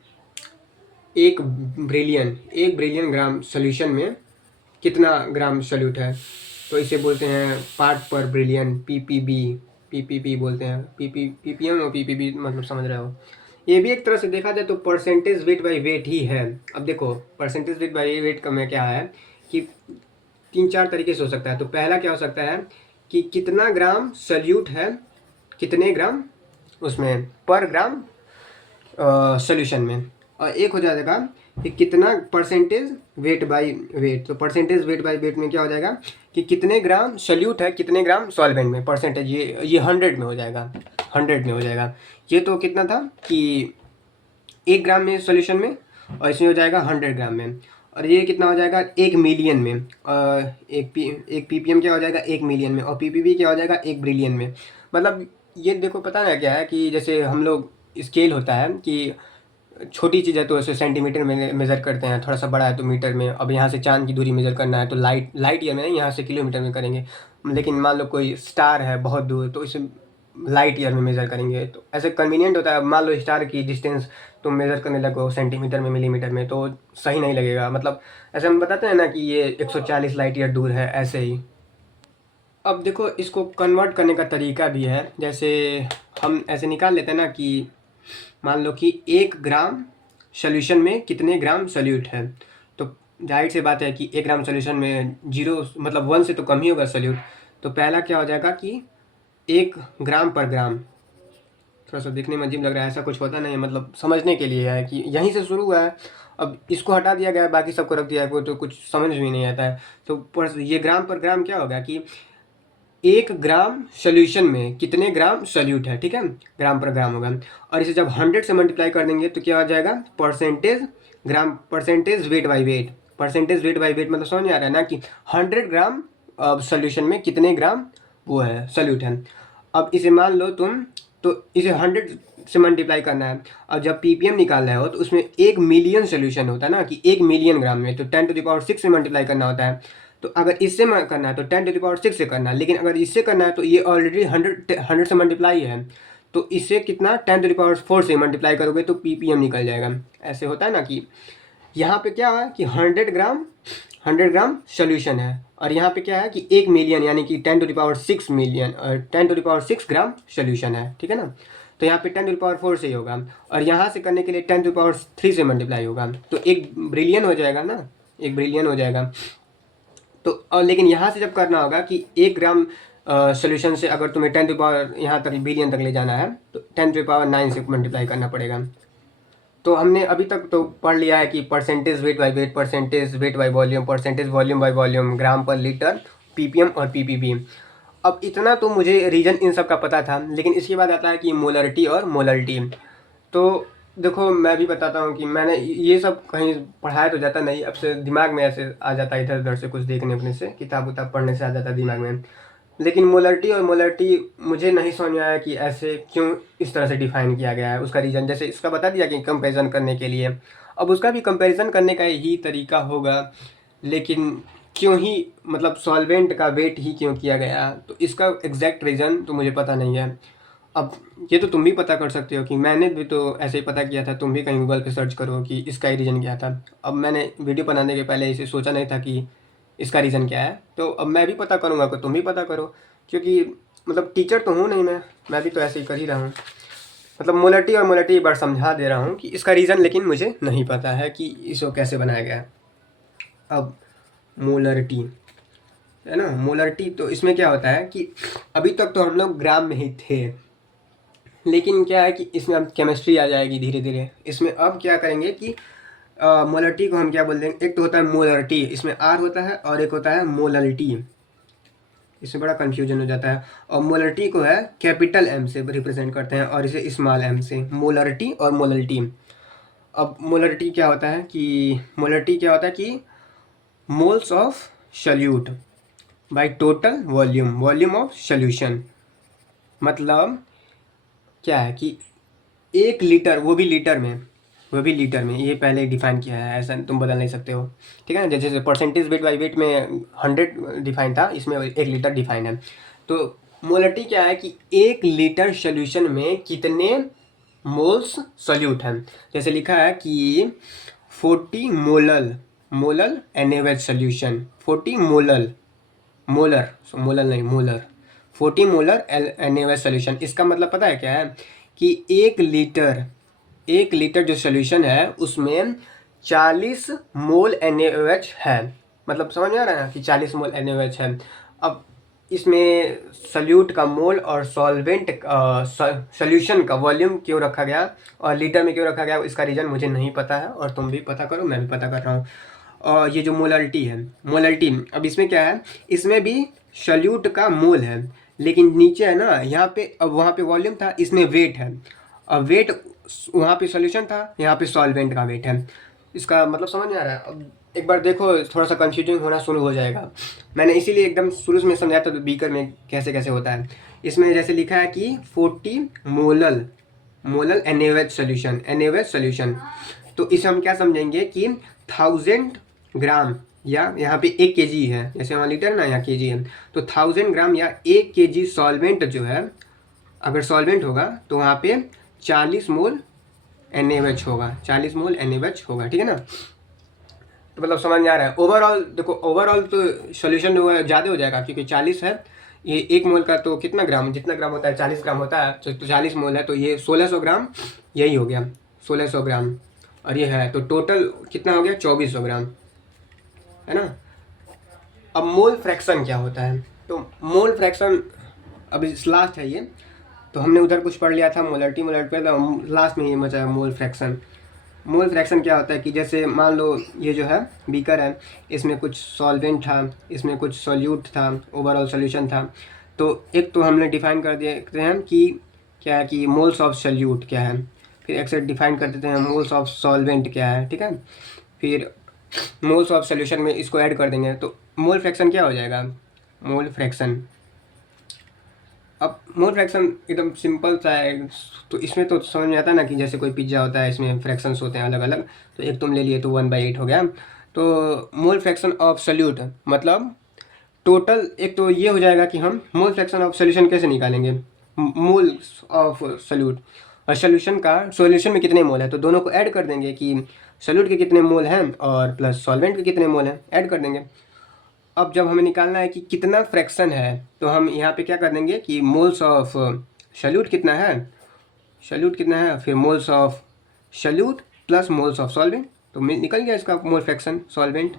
1 ब्रिलियन ग्राम सॉल्यूशन में कितना ग्राम सॉल्यूट है, तो इसे बोलते हैं पार्ट पर ब्रिलियन, पीपीबी बोलते हैं। पीपीएम और पीपीबी मतलब समझ रहे हो। ये भी एक तरह से देखा जाए तो परसेंटेज वेट बाई वेट ही है। अब देखो परसेंटेज वेट बाई वेट का में क्या है कि 3-4 तरीके से हो सकता है। तो पहला क्या हो सकता है कि कितना ग्राम सॉल्यूट है, कितने ग्राम उसमें पर ग्राम सोल्यूशन में, और एक हो जाएगा कि कितना परसेंटेज वेट बाई वेट। तो परसेंटेज वेट बाई वेट में क्या हो जाएगा कि कितने ग्राम सोल्यूट है, कितने ग्राम सॉल्वेंट में, परसेंटेज ये 100 में हो जाएगा, 100 में हो जाएगा। ये तो कितना था कि 1 ग्राम में सोल्यूशन में, और इसमें हो जाएगा 100 ग्राम में। और ये कितना हो जाएगा 1 मिलियन में, एक पीपीएम क्या हो जाएगा 1 मिलियन में, और पीपीबी क्या हो जाएगा 1 ब्रिलियन में। मतलब ये देखो पता है क्या है कि जैसे हम लोग स्केल होता है कि छोटी चीज़ है तो ऐसे सेंटीमीटर में मेज़र करते हैं, थोड़ा सा बड़ा है तो मीटर में। अब यहाँ से चांद की दूरी मेज़र करना है तो लाइट ईयर में नहीं, यहाँ से किलोमीटर में करेंगे। लेकिन मान लो कोई स्टार है बहुत दूर, तो इसे लाइट ईयर में मेज़र करेंगे, तो ऐसे कन्वीनियंट होता है। मान लो स्टार की डिस्टेंस तुम मेज़र करने लगो सेंटीमीटर में, मिलीमीटर में, तो सही नहीं लगेगा। मतलब ऐसे हम बताते हैं ना कि ये 140 लाइट ईयर दूर है, ऐसे ही। अब देखो इसको कन्वर्ट करने का तरीका भी है। जैसे हम ऐसे निकाल लेते हैं ना कि मान लो कि 1 ग्राम सोल्यूशन में कितने ग्राम सोल्यूट है, तो जाहिर सी बात है कि 1 ग्राम सोल्यूशन में 0 मतलब 1 से तो कम ही होगा सोल्यूट। तो पहला क्या हो जाएगा कि 1 ग्राम पर ग्राम। थोड़ा सा दिखने में अजीब लग रहा है, ऐसा कुछ होता नहीं है, मतलब समझने के लिए है कि यहीं से शुरू हुआ है। अब इसको हटा दिया गया है, बाकी सबको रख दिया है, तो कुछ समझ में नहीं आता है। तो ये ग्राम पर ग्राम क्या होगा कि 1 ग्राम सोल्यूशन में कितने ग्राम सोल्यूट है, ठीक है, ग्राम पर ग्राम होगा। और इसे जब 100 से मल्टीप्लाई कर देंगे तो क्या हो जाएगा percentage weight by weight. Percentage weight by wait मतलब समझ में आ रहा है ना कि 100 ग्राम सोल्यूशन में कितने ग्राम वो है सोल्यूट है। अब इसे मान लो तुम, तो इसे 100 से मल्टीप्लाई करना है। अब जब पीपीएम निकाल रहे हो तो उसमें 1 मिलियन सोल्यूशन होता है ना, कि 1 मिलियन ग्राम में, तो 10⁶ से मल्टीप्लाई करना होता है। तो अगर इससे करना है तो 10⁶ से करना है, लेकिन अगर इससे करना है तो ये ऑलरेडी 100 से मल्टीप्लाई है, तो इससे कितना 10⁴ से मल्टीप्लाई करोगे तो पीपीएम निकल जाएगा। ऐसे होता है ना कि यहाँ पे क्या है कि 100 ग्राम सोल्यूशन है, और यहाँ पे क्या है कि 1 मिलियन यानी कि 10⁶ मिलियन और 10⁶ ग्राम सोल्यूशन है, ठीक है ना। तो यहाँ पे 10⁴ से ही होगा, और यहाँ से करने के लिए 10⁻³ से मल्टीप्लाई होगा, तो 1 बिलियन हो जाएगा ना, 1 बिलियन हो जाएगा। तो और लेकिन यहाँ से जब करना होगा कि 1 ग्राम सोल्यूशन से अगर तुम्हें 10 यहाँ तक बिलियन तक ले जाना है तो 10⁹ से मल्टीप्लाई करना पड़ेगा। तो हमने अभी तक तो पढ़ लिया है कि percentage weight by weight, percentage weight by volume, percentage volume by volume, gram per litre, ppm और पीपीवी। अब इतना तो मुझे रीजन इन सब का पता था, लेकिन इसके बाद आता है कि मोलरिटी और मोलरिटी। तो देखो मैं भी बताता हूँ कि मैंने ये सब कहीं पढ़ाया तो जाता नहीं, अब से दिमाग में ऐसे आ जाता है, इधर उधर से कुछ देखने अपने से, किताब उताब पढ़ने से आ जाता है दिमाग में। लेकिन मोलरिटी और मोलरिटी मुझे नहीं समझ में आया कि ऐसे क्यों इस तरह से डिफाइन किया गया है। उसका रीज़न जैसे इसका बता दिया कि कंपैरिजन करने के लिए, अब उसका भी कंपैरिजन करने का ही तरीका होगा, लेकिन क्यों ही मतलब सॉल्वेंट का वेट ही क्यों किया गया, तो इसका एग्जैक्ट रीज़न तो मुझे पता नहीं है। अब ये तो तुम भी पता कर सकते हो कि मैंने भी तो ऐसे ही पता किया था, तुम भी कहीं गूगल पे सर्च करो कि इसका ही रीज़न क्या था। अब मैंने वीडियो बनाने के पहले इसे सोचा नहीं था कि इसका रीज़न क्या है, तो अब मैं भी पता करूँगा तो तुम भी पता करो, क्योंकि मतलब टीचर तो हूँ नहीं मैं भी तो ऐसे ही कर ही रहा हूँ। मतलब मोलरिटी और मोलरिटी एक बार समझा दे रहा हूँ कि इसका रीज़न, लेकिन मुझे नहीं पता है कि इसको कैसे बनाया गया है। अब मोलरिटी है ना, मोलरिटी तो इसमें क्या होता है कि अभी तक तो हम लोग ग्राम में ही थे, लेकिन क्या है कि इसमें अब केमिस्ट्री आ जाएगी धीरे धीरे। इसमें अब क्या करेंगे कि मोलरिटी को हम क्या बोल देंगे, एक तो होता है मोलरिटी, इसमें आर होता है, और एक होता है मोलरिटी, इसमें बड़ा कन्फ्यूजन हो जाता है। और मोलरिटी को है कैपिटल एम से रिप्रेजेंट करते हैं और इसे स्मॉल एम से, मोलरिटी और मोलरिटी। अब मोलरिटी क्या होता है कि moles of solute by total volume of solution. मतलब क्या है कि 1 लीटर, वो भी लीटर में, ये पहले डिफाइन किया है, ऐसा तुम बदल नहीं सकते हो, ठीक है ना। जैसे परसेंटेज वेट बाई वेट में 100 डिफाइन था, इसमें 1 लीटर डिफाइन है। तो मोलरिटी क्या है कि 1 लीटर सोल्यूशन में कितने मोल्स सोल्यूट हैं। जैसे लिखा है कि 40 molal NaOH solution, 40 molar 40 molar NaOH solution. इसका मतलब पता है क्या है कि 1 लीटर जो सोल्यूशन है उसमें 40 मोल NaOH है। मतलब समझ में आ रहा है ना कि 40 मोल NaOH है। अब इसमें सल्यूट का मोल और सॉल्वेंट सोल्यूशन का वॉल्यूम क्यों रखा गया और लीटर में क्यों रखा गया, इसका रीज़न मुझे नहीं पता है, और तुम भी पता करो, मैं भी पता कर रहा हूँ। और ये जो मोलरिटी अब इसमें क्या है, इसमें भी सल्यूट का मोल है, लेकिन नीचे है ना यहाँ पे, अब वहाँ पे वॉल्यूम था, इसमें वेट है। अब वेट वहाँ पे सॉल्यूशन था, यहाँ पे सॉल्वेंट का वेट है। इसका मतलब समझ में आ रहा है। अब एक बार देखो, थोड़ा सा कंफ्यूजिंग होना शुरू हो जाएगा। मैंने इसीलिए एकदम शुरू में समझाया था बीकर में कैसे कैसे होता है। इसमें जैसे लिखा है कि 40 मोलल NaOH सोल्यूशन, तो इसे हम क्या समझेंगे कि 1000 ग्राम, या यहाँ पे 1 kg है, जैसे वहाँ लीटर ना, यहाँ kg है, तो 1000 ग्राम या 1 kg सॉल्वेंट जो है, अगर सॉल्वेंट होगा तो वहाँ पे 40 मोल NaOH होगा, 40 मोल NaOH होगा, ठीक है ना। तो मतलब समझ में आ रहा है। ओवरऑल देखो, ओवरऑल तो सोल्यूशन ज़्यादा हो जाएगा, क्योंकि 40 है, ये 1 मोल का तो कितना ग्राम, जितना ग्राम होता है 40 ग्राम होता है, तो 40 मोल है, तो ये 1600 ग्राम, यही हो गया 1600 ग्राम, और ये है तो टोटल कितना हो गया 2400 ग्राम, है ना। अब मोल फ्रैक्शन क्या होता है, तो मोल फ्रैक्शन अभी लास्ट है ये, तो हमने उधर कुछ पढ़ लिया था मोलरिटी पे, तो लास्ट में ये बचा है मोल फ्रैक्शन क्या होता है कि जैसे मान लो ये जो है बीकर है, इसमें कुछ सॉल्वेंट था, इसमें कुछ सॉल्यूट था, ओवरऑल सोल्यूशन था। तो एक तो हमने डिफाइन कर देते हैं कि क्या है कि मोल्स ऑफ सॉल्यूट क्या है, फिर एक से डिफाइन कर देते हैं मोल्स ऑफ सॉल्वेंट क्या है, ठीक है। फिर मोल्स ऑफ सोल्यूशन में इसको ऐड कर देंगे तो मोल फ्रैक्शन क्या हो जाएगा, मोल फ्रैक्शन। अब मोल फ्रैक्शन एकदम सिंपल सा है, तो इसमें तो समझ में आता है ना कि जैसे कोई पिज्ज़ा होता है, इसमें फ्रैक्शंस होते हैं अलग अलग, तो एक तुम ले लिए तो 1/8 हो गया। तो मोल फ्रैक्शन ऑफ सल्यूट मतलब टोटल, एक तो ये हो जाएगा कि हम मोल फ्रैक्शन ऑफ सोल्यूशन कैसे निकालेंगे, मोल ऑफ सल्यूट और सोल्यूशन का, सोल्यूशन में कितने मोल है तो दोनों को ऐड कर देंगे कि सल्यूट के कितने मोल हैं और प्लस सॉल्वेंट के कितने मोल हैं, ऐड कर देंगे। अब जब हमें निकालना है कि कितना फ्रैक्शन है तो हम यहाँ पे क्या कर देंगे कि मोल्स ऑफ सल्यूट कितना है, सल्यूट कितना है, फिर moles of solute plus moles of solvent, तो निकल गया इसका मोल फ्रैक्शन सॉल्वेंट।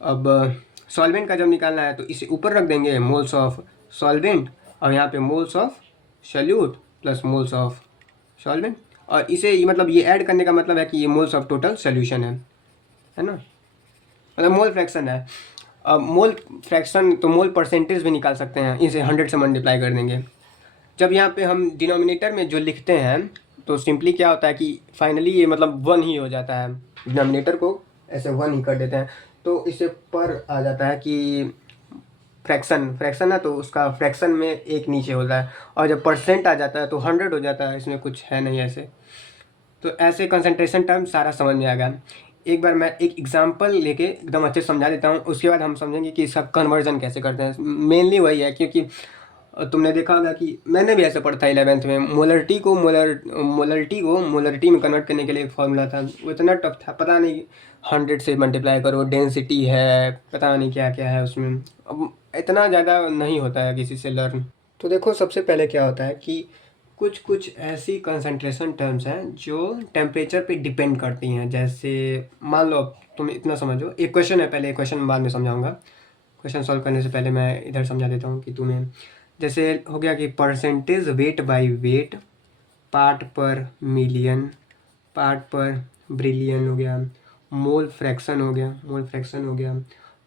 अब सॉल्वेंट का जब निकालना है तो इसे ऊपर रख देंगे मोल्स ऑफ सॉल्वेंट और यहाँ पे moles of solute plus moles of solvent, और इसे मतलब ये ऐड करने का मतलब है कि ये मोल्स ऑफ टोटल सोल्यूशन है ना, मतलब मोल फ्रैक्शन है। अब मोल फ्रैक्शन तो मोल परसेंटेज भी निकाल सकते हैं, इसे 100 से मल्टीप्लाई कर देंगे। जब यहाँ पे हम डिनोमिनेटर में जो लिखते हैं तो सिंपली क्या होता है कि फाइनली ये मतलब 1 ही हो जाता है, डिनोमिनेटर को ऐसे 1 ही कर देते हैं, तो इससे पर आ जाता है कि फ्रैक्शन है तो उसका फ्रैक्शन में एक नीचे होता है, और जब परसेंट आ जाता है तो 100 हो जाता है, इसमें कुछ है नहीं ऐसे। तो ऐसे कंसंट्रेशन टर्म सारा समझ में आ गया। एक बार मैं एक एग्जांपल लेके एकदम अच्छे से समझा देता हूँ, उसके बाद हम समझेंगे कि इसका कन्वर्जन कैसे करते हैं। मेनली वही है, क्योंकि तुमने देखा होगा कि मैंने भी ऐसे पढ़ा था 11th में, मोलरिटी में कन्वर्ट करने के लिए एक फॉर्मूला था, वो इतना टफ था, पता नहीं 100 से मल्टीप्लाई करो, डेंसिटी है, पता नहीं क्या क्या है उसमें, अब इतना ज़्यादा नहीं होता है किसी से लर्न। तो देखो सबसे पहले क्या होता है कि कुछ कुछ ऐसी कंसंट्रेशन टर्म्स हैं जो टेम्परेचर पे डिपेंड करती हैं। जैसे मान लो तुम इतना समझो, एक क्वेश्चन है, पहले क्वेश्चन बाद में समझाऊंगा, क्वेश्चन सॉल्व करने से पहले मैं इधर समझा देता हूँ कि तुम्हें, जैसे हो गया कि percentage weight by weight, part per million, part पर ब्रिलियन हो गया, मोल फ्रैक्शन हो गया,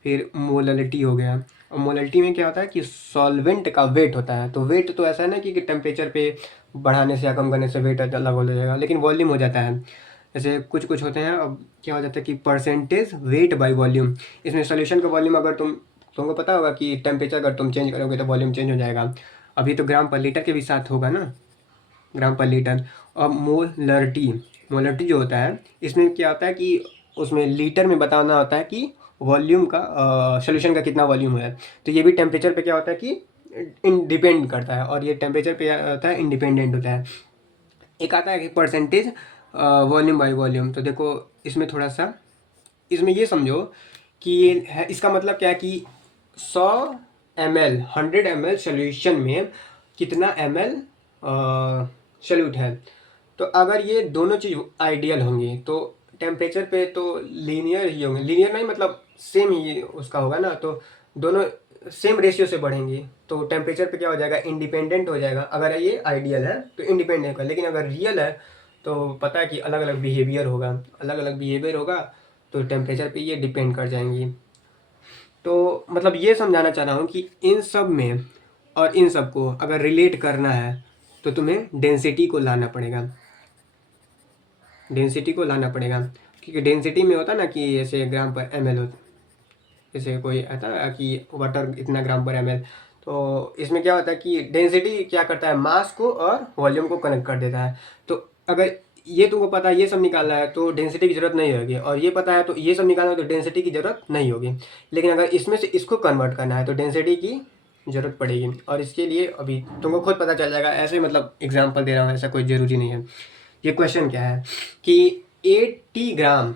फिर मोललिटी हो गया। और मोललिटी में क्या होता है कि सॉल्वेंट का वेट होता है, तो वेट तो ऐसा है ना कि टेम्परेचर पे बढ़ाने से या कम करने से वेट अलग हो जाएगा, लेकिन वॉल्यूम हो जाता है। जैसे कुछ कुछ होते हैं, अब क्या हो जाता है कि परसेंटेज वेट बाय वॉल्यूम, इसमें सोल्यूशन का वॉल्यूम अगर तुमको पता होगा कि टेम्परेचर अगर तुम चेंज करोगे तो वॉल्यूम चेंज हो जाएगा, अभी तो ग्राम पर लीटर के भी साथ होगा ना, ग्राम पर लीटर। और मोलरिटी जो होता है, इसमें क्या होता है कि उसमें लीटर में बताना होता है कि वॉल्यूम का, सोल्यूशन का कितना वॉल्यूम है, तो ये भी टेम्परेचर पे क्या होता है कि डिपेंड करता है, और ये टेम्परेचर पे होता है इंडिपेंडेंट होता है। एक आता है कि परसेंटेज वॉल्यूम बाय वॉल्यूम, तो देखो इसमें थोड़ा सा, इसमें ये समझो कि ये है, इसका मतलब क्या है कि 100 ml सोल्यूशन में कितना ml सॉल्यूट है। तो अगर ये दोनों चीज़ आइडियल होंगी तो टेम्परेचर पे तो लीनियर ही होंगे, लीनियर नहीं मतलब सेम ही उसका होगा ना, तो दोनों सेम रेशियो से बढ़ेंगी, तो टेम्परेचर पे क्या हो जाएगा, इंडिपेंडेंट हो जाएगा। अगर ये आइडियल है तो इंडिपेंडेंट होगा, लेकिन अगर रियल है तो पता है कि अलग अलग बिहेवियर होगा, तो टेम्परेचर पे ये डिपेंड कर जाएंगी। तो मतलब ये समझाना चाह रहा हूँ कि इन सब में और इन सब को अगर रिलेट करना है तो तुम्हें डेंसिटी को लाना पड़ेगा, क्योंकि डेंसिटी में होता ना कि जैसे ग्राम पर ml हो, जैसे कोई आता है कि वाटर इतना ग्राम पर ml, तो इसमें क्या होता है कि डेंसिटी क्या करता है, मास को और वॉल्यूम को कनेक्ट कर देता है। तो अगर ये तुमको पता है ये सब निकालना है तो डेंसिटी की ज़रूरत नहीं होगी, और ये पता है तो ये सब निकालना है तो डेंसिटी की ज़रूरत नहीं होगी। लेकिन अगर इसमें से इसको कन्वर्ट करना है तो डेंसिटी की ज़रूरत पड़ेगी, और इसके लिए अभी तुमको खुद पता चल जाएगा, ऐसे मतलब एग्जांपल दे रहा हूँ, ऐसा कोई ज़रूरी नहीं है। ये क्वेश्चन क्या है कि 80 ग्राम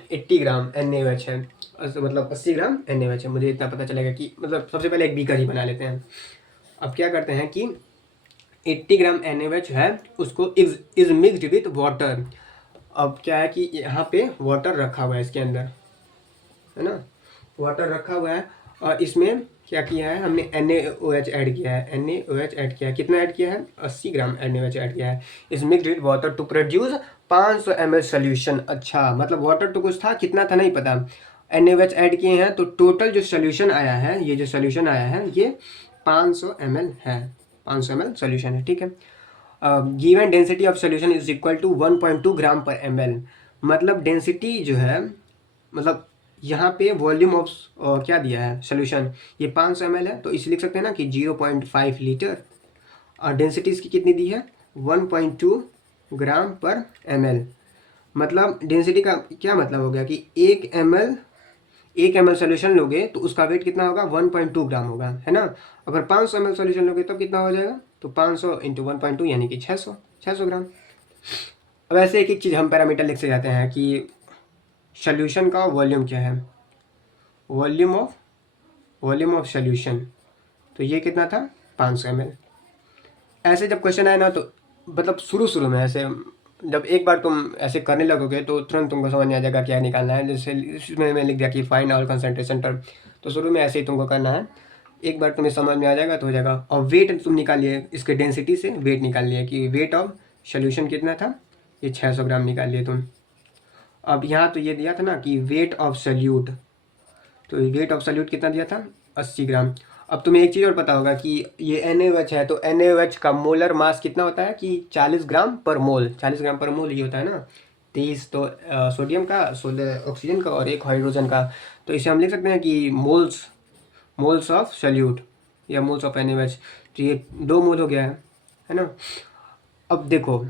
NaOH है, मतलब 80 ग्राम NaOH है, मुझे इतना पता चलेगा कि मतलब सबसे पहले एक बीकर ही बना लेते हैं। अब क्या करते हैं कि 80 ग्राम NaOH है, उसको इज मिक्सड विथ वाटर। अब क्या है कि यहाँ पे वाटर रखा हुआ है इसके अंदर, है ना, वाटर रखा हुआ है, और इसमें क्या किया है हमने NaOH ऐड किया है, कितना ऐड किया है, 80 ग्राम NaOH ऐड किया है, is mixed with water to produce 500 ml solution. अच्छा, मतलब वाटर तो कुछ था, कितना था नहीं पता, NaOH ऐड किए हैं तो टोटल जो सोल्यूशन आया है, ये जो सोल्यूशन आया है ये 500 ml है, 500 ml सोल्यूशन है, ठीक है। Given density of solution is equal to 1.2 gram per ml, मतलब डेंसिटी जो है, मतलब यहाँ पे वॉल्यूम ऑफ क्या दिया है सोल्यूशन, ये 500 ml है, तो इसे लिख सकते हैं ना कि 0.5 लीटर। और डेंसिटी इसकी कितनी दी है, 1.2 ग्राम पर ml। मतलब डेंसिटी का क्या मतलब हो गया कि 1 ml सोल्यूशन लोगे तो उसका वेट कितना होगा, 1.2 ग्राम होगा, है ना। अगर 500 ml सोल्यूशन लोगे तब कितना हो जाएगा, तो 500 इंटू 1.2 यानी कि 600 ग्राम। अब ऐसे एक एक चीज़ हम पैरामीटर लिख से जाते हैं कि सोल्यूशन का वॉल्यूम क्या है, वॉल्यूम ऑफ सोल्यूशन, तो ये कितना था, 500 ml। ऐसे जब क्वेश्चन आए ना तो मतलब शुरू में ऐसे जब एक बार तुम ऐसे करने लगोगे तो तुरंत तुमको समझ में आ जाएगा क्या निकालना है। जैसे इसमें मैं लिख दिया कि फाइंड ऑल कंसंट्रेशन टर्म, तो शुरू में ऐसे ही तुमको करना है, एक बार तुम्हें समझ में आ जाएगा तो हो जाएगा। और वेट तुम निकालिए, इसके डेंसिटी से वेट निकाल लिए कि वेट ऑफ सोल्यूशन कितना था, ये 600 ग्राम निकाल लिए तुम। अब यहाँ तो ये दिया था ना कि वेट ऑफ सल्यूट, तो वेट ऑफ सल्यूट कितना दिया था, 80 ग्राम। अब तुम्हें एक चीज़ और पता होगा कि ये NaOH है, तो NaOH का मोलर मास कितना होता है कि 40 ग्राम पर मोल, 40 ग्राम पर मोल ये होता है ना। 30 तो सोडियम का, 16 ऑक्सीजन का और 1 हाइड्रोजन का। तो इसे हम लिख सकते हैं कि मोल्स ऑफ सल्यूट या मोल्स ऑफ NaOH। तो ये 2 मोल हो गया है ना। अब देखो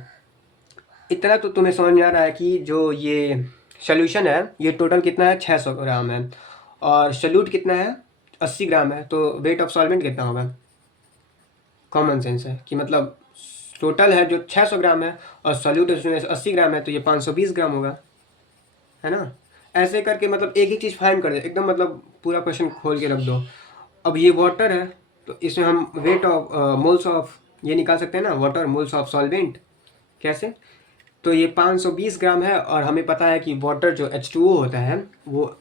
इतना तो तुम्हें समझ में आ रहा है कि जो ये सोल्यूशन है ये टोटल कितना है, 600 ग्राम है, और सल्यूट कितना है, 80 ग्राम है। तो वेट ऑफ सॉल्वेंट कितना होगा, कॉमन सेंस है कि मतलब टोटल है जो 600 ग्राम है और सॉल्यूट उसमें 80 ग्राम है, तो ये 520 ग्राम होगा, है ना। ऐसे करके मतलब एक एक चीज़ फाइंड कर दे एकदम, मतलब पूरा क्वेश्चन खोल के रख दो। अब ये वाटर है तो इसमें हम वेट ऑफ मोल्स ऑफ ये निकाल सकते हैं ना, वाटर मोल्स ऑफ सॉल्वेंट। कैसे, तो ये 520 ग्राम है और हमें पता है कि वाटर जो H2O होता है वो,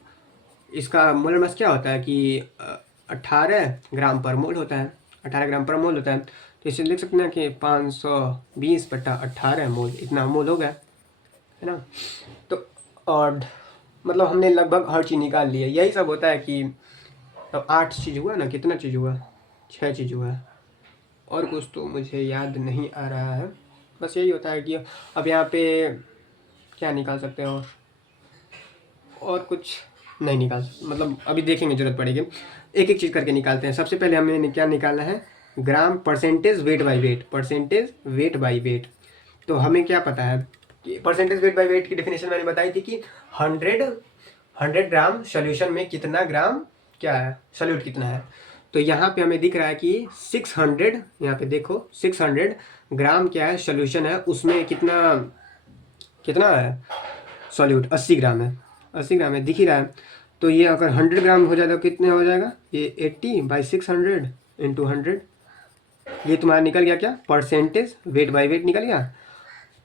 इसका मोलर मास क्या होता है कि 18 ग्राम पर मोल होता है, 18 ग्राम पर मोल होता है। तो इसे लिख सकते हैं कि 520/18 मोल, इतना मोल हो गया, है ना। तो और मतलब हमने लगभग हर चीज़ निकाल ली है। यही सब होता है कि तो 8 चीज़ हुआ ना, कितना चीज़ हुआ, 6 चीज़ हुआ है, और कुछ तो मुझे याद नहीं आ रहा है। बस यही होता है कि अब यहाँ पे क्या निकाल सकते हो, और कुछ नहीं निकाल, मतलब अभी देखेंगे, ज़रूरत पड़ेगी एक एक चीज़ करके निकालते हैं। सबसे पहले हमें क्या निकालना है, gram percentage weight by weight, percentage weight by weight. तो हमें क्या पता है कि परसेंटेज वेट बाय वेट की डेफिनेशन मैंने बताई थी कि 100 ग्राम सोल्यूशन में कितना ग्राम क्या है, सॉल्यूट कितना है। तो यहाँ पे हमें दिख रहा है कि 600, यहाँ पे देखो 600 ग्राम क्या है सोल्यूशन है, उसमें कितना कितना है सॉल्यूट, 80 ग्राम है, 80 ग्राम है दिख ही रहा है। तो ये अगर 100 ग्राम हो जाए तो कितने हो जाएगा, ये 80/600 इंटू 100, ये तुम्हारा निकल गया क्या, परसेंटेज वेट बाय वेट निकल गया।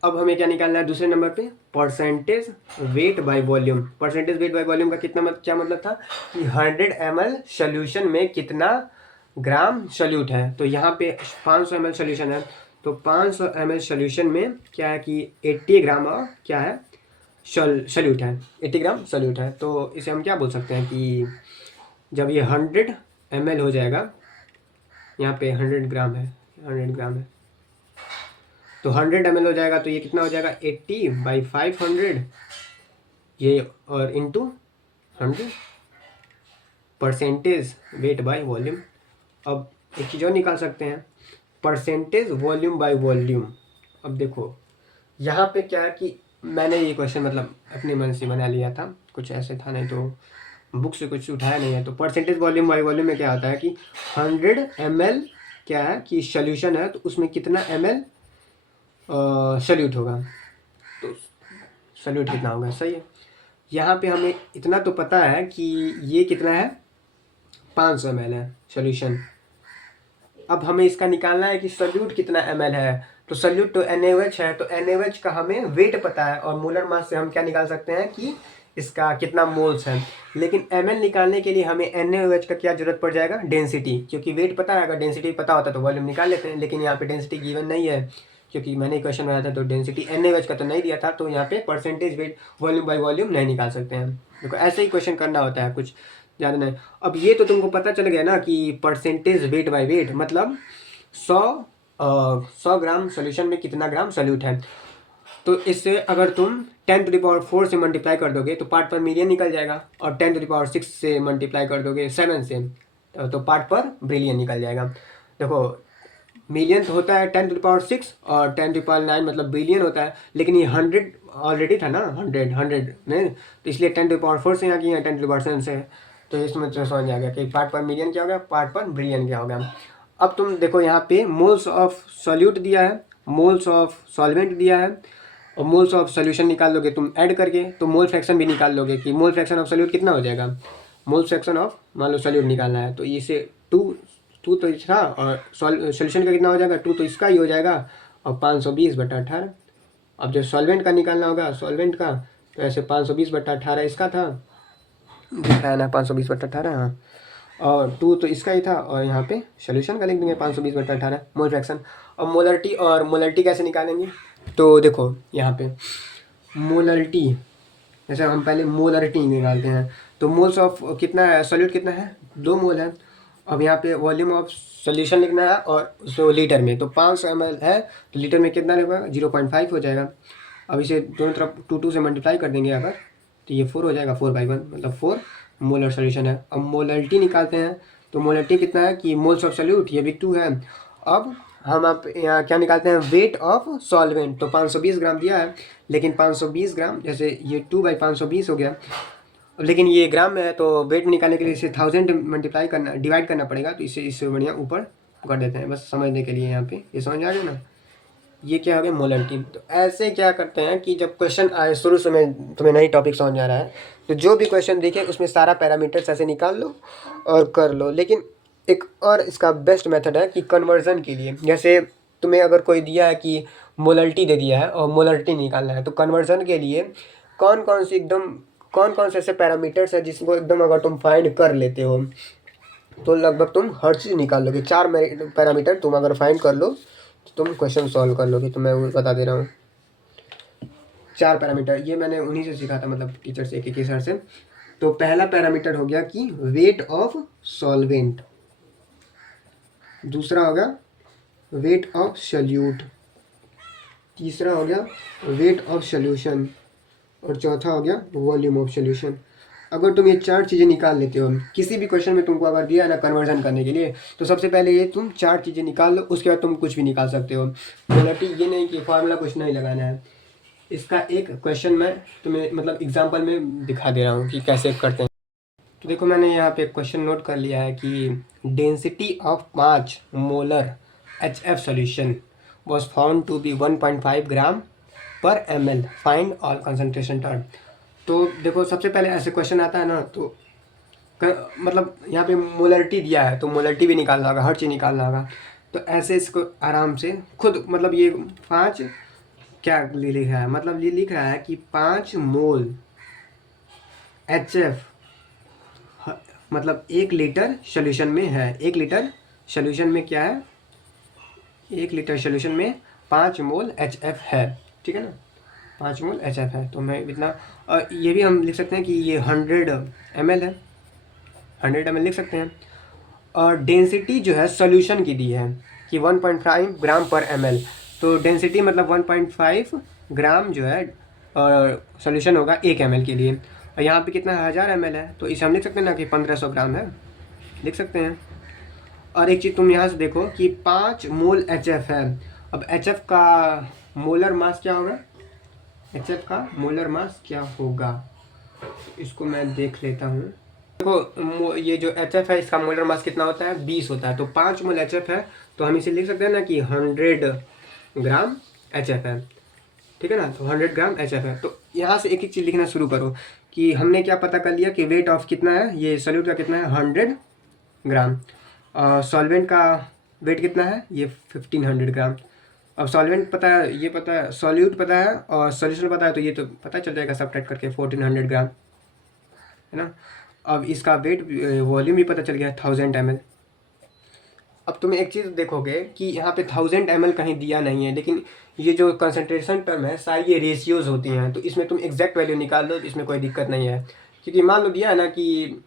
अब हमें क्या निकालना है दूसरे नंबर पे, percentage weight by volume. Percentage weight by volume का कितना क्या मतलब था कि 100 ml सोल्यूशन में कितना ग्राम सोल्यूट है। तो यहाँ पे 500 ml सोल्यूशन है, तो 500 ml सोल्यूशन में क्या है कि 80 ग्राम क्या है सोल्यूट है, 80 ग्राम सोल्यूट है। तो इसे हम क्या बोल सकते हैं कि जब ये 100 ml हो जाएगा, यहाँ पे 100 ग्राम है, 100 ग्राम है, तो 100 ml हो जाएगा, तो ये कितना हो जाएगा 80/500, ये और into 100 percentage weight by volume. अब एक चीज़ और निकाल सकते हैं, परसेंटेज वॉल्यूम बाय वॉल्यूम। अब देखो यहाँ पे क्या है कि मैंने ये क्वेश्चन मतलब अपने मन से बना लिया था, कुछ ऐसे था, नहीं तो बुक से कुछ उठाया नहीं है। तो परसेंटेज वॉल्यूम बाय वॉल्यूम में क्या होता है कि 100 ml क्या है कि सोल्यूशन है, तो उसमें कितना ml सल्यूट होगा, तो सल्यूट कितना होगा, सही है। यहाँ पे हमें इतना तो पता है कि ये कितना है, 500 ml है सोल्यूशन। अब हमें इसका निकालना है कि सल्यूट कितना ml है। तो सल्यूट तो NaOH है, तो NaOH का हमें वेट पता है और मोलर मास से हम क्या निकाल सकते हैं कि इसका कितना मोल्स है। लेकिन ml निकालने के लिए हमें NaOH का क्या जरूरत पड़ जाएगा, डेंसिटी, क्योंकि वेट पता है, अगर डेंसिटी पता होता तो वॉल्यूम निकाल लेते हैं। लेकिन यहाँ पे डेंसिटी गिवन नहीं है, क्योंकि मैंने क्वेश्चन बनाया था तो डेंसिटी NaOH का तो नहीं दिया था, तो यहाँ पे percentage wait volume by volume नहीं निकाल सकते हैं। देखो ऐसे ही क्वेश्चन करना होता है, कुछ ज़्यादा नहीं। अब ये तो तुमको पता चल गया ना कि परसेंटेज वेट बाय वेट मतलब 100 ग्राम सोल्यूशन में कितना ग्राम सल्यूट है। तो इससे अगर तुम 10⁴ से मल्टीप्लाई कर दोगे तो पार्ट पर मिलियन निकल जाएगा, और 10⁶ से मल्टीप्लाई कर दोगे 7 से तो पार्ट पर ब्रिलियन निकल जाएगा। देखो मिलियन तो होता है 10⁶, और 10⁹ मतलब बिलियन होता है, लेकिन ये 100 ऑलरेडी था ना, 100 में, तो इसलिए 10⁴ से यहाँ किया 10⁻7 से, तो इसमें तो समझ आ गया कि पार्ट पर मिलियन क्या हो गया, पार्ट पर ब्रिलियन क्या हो गया। अब तुम देखो यहाँ पे मोल्स ऑफ सॉल्यूट दिया है, मोल्स ऑफ सॉल्वेंट दिया है, और मोल्स ऑफ सोल्यूशन निकाल लोगे तुम ऐड करके, तो मोल फ्रैक्शन भी निकाल लोगे कि मोल फ्रैक्शन ऑफ सॉल्यूट कितना हो जाएगा। मोल फ्रैक्शन ऑफ मान लो सॉल्यूट निकालना है, तो इसे 2 तो था, और सोल्यूशन का कितना हो जाएगा, 2 तो इसका ही हो जाएगा, और 520/18। अब जो सॉल्वेंट का निकालना होगा, सॉल्वेंट का, तो ऐसे 520/18 इसका था, दिखाया ना 520/18, हाँ, और 2 तो इसका ही था, और यहाँ पे सोल्यूशन का लिख देंगे 520/18 मोल फ्रैक्शन। और मोलरिटी कैसे निकालेंगे, तो देखो यहाँ पे मोलरिटी, जैसे हम पहले मोलरिटी निकालते हैं, तो मोल्स ऑफ कितना है, सॉल्यूट कितना है, 2 मोल है। अब यहाँ पे वॉल्यूम ऑफ सॉल्यूशन लिखना है, और उसको लीटर में, तो 500 ml है, तो लीटर में कितना लगेगा, 0.5 हो जाएगा। अब इसे दोनों तरफ 2 से मल्टीप्लाई कर देंगे अगर, तो ये 4 हो जाएगा, 4/1 मतलब 4 मोलर सॉल्यूशन है। अब मोलरिटी निकालते हैं, तो मोलरिटी कितना है कि मोल्स ऑफ सॉल्यूट, ये भी 2 है। अब हम आप यहाँ क्या निकालते हैं, वेट ऑफ सॉल्वेंट, तो 520 ग्राम दिया है, लेकिन 520 ग्राम, जैसे ये 2/520 हो गया, लेकिन ये ग्राम में है, तो वेट निकालने के लिए इसे 1000 मल्टीप्लाई करना, डिवाइड करना पड़ेगा, तो इससे बढ़िया ऊपर कर देते हैं, बस समझने के लिए। यहाँ पे ये समझ आ गया ना, ये क्या हो गया, मोलरिटी। तो ऐसे क्या करते हैं कि जब क्वेश्चन आए, शुरू से मैं तुम्हें नई टॉपिक समझ आ रहा है, तो जो भी क्वेश्चन दिखे उसमें सारा पैरामीटर्स ऐसे निकाल लो और कर लो। लेकिन एक और इसका बेस्ट मेथड है कि कन्वर्जन के लिए, जैसे तुम्हें अगर कोई दिया है कि मोलरिटी दे दिया है और मोलरिटी निकालना है, तो कन्वर्जन के लिए कौन कौन से ऐसे पैरामीटर्स है जिसको एकदम अगर तुम फाइंड कर लेते हो तो लगभग तुम हर चीज़ निकाल लोगे। 4 पैरामीटर तुम अगर फाइंड कर लो तो तुम क्वेश्चन सॉल्व कर लोगे। तो मैं वो बता दे रहा हूँ, 4 पैरामीटर, ये मैंने उन्हीं से सीखा था, मतलब टीचर से, एक सर से। तो पहला पैरामीटर हो गया कि वेट ऑफ सॉल्वेंट, दूसरा हो गया वेट ऑफ सॉल्यूट, तीसरा हो गया वेट ऑफ सॉल्यूशन, और चौथा हो गया वॉल्यूम ऑफ सॉल्यूशन। अगर तुम ये 4 चीज़ें निकाल लेते हो, किसी भी क्वेश्चन में तुमको अगर दिया है ना कन्वर्जन करने के लिए, तो सबसे पहले ये तुम 4 चीज़ें निकाल लो, उसके बाद तुम कुछ भी निकाल सकते हो। मोलरिटी ये नहीं कि फार्मूला कुछ नहीं लगाना है, इसका एक क्वेश्चन मैं तुम्हें मतलब एग्जाम्पल में दिखा दे रहा हूँ कि कैसे करते हैं। तो देखो मैंने यहाँ पे क्वेश्चन नोट कर लिया है कि density of 5 molar HF solution was found to be 1.5 gram per ml, find all concentration term. तो देखो सबसे पहले ऐसे क्वेश्चन आता है ना, तो मतलब यहाँ पे मोलरिटी दिया है, तो मोलरिटी भी निकालना होगा, हर चीज़ निकालना होगा। तो ऐसे इसको आराम से खुद, मतलब ये 5 क्या लिखा है, मतलब ये लिख रहा है कि 5 मोल HF मतलब 1 लीटर सोल्यूशन में है। 1 लीटर सोल्यूशन में क्या है, 1 लीटर सोल्यूशन में 5 मोल HF है, ठीक है ना, 5 मोल HF है। तो मैं इतना, और ये भी हम लिख सकते हैं कि ये 100 ml है, 100 ml लिख सकते हैं। और डेंसिटी जो है सोल्यूशन की दी है कि 1.5 ग्राम पर ml, तो डेंसिटी मतलब 1.5 ग्राम जो है सोल्यूशन होगा 1 ml के लिए। और यहाँ पे कितना 1000 ml है, तो इसे हम लिख सकते हैं ना कि 1500 ग्राम है, लिख सकते हैं। और एक चीज़ तुम यहाँ से देखो कि 5 मोल HF है। अब HF का मोलर मास क्या होगा, HF का मोलर मास क्या होगा, इसको मैं देख लेता हूँ। देखो ये जो HF है इसका मोलर मास कितना होता है, 20 होता है। तो 5 मोल HF है, तो हम इसे लिख सकते हैं ना कि 100 ग्राम HF है, ठीक है ना। तो 100 ग्राम HF है। तो यहाँ से एक एक चीज़ लिखना शुरू करो कि हमने क्या पता कर लिया कि वेट ऑफ कितना है, ये सॉल्यूट का कितना है 100 ग्राम, सॉल्वेंट का वेट कितना है ये 1500 ग्राम। अब सॉल्वेंट पता है, ये पता है, सॉल्यूट पता है और सॉल्यूशन पता है, तो ये तो पता चल जाएगा सब्ट्रैक्ट करके 1400 ग्राम, है ना। अब इसका वेट वॉल्यूम भी पता चल गया 1000 ml। अब तुम एक चीज़ देखोगे कि यहाँ पे 1000 ml कहीं दिया नहीं है, लेकिन ये जो कंसंट्रेशन टर्म है सारी ये रेशियोज़ होती हैं, तो इसमें तुम एग्जैक्ट वैल्यू निकाल लो, तो इसमें कोई दिक्कत नहीं है। क्योंकि मान लो दिया है ना कि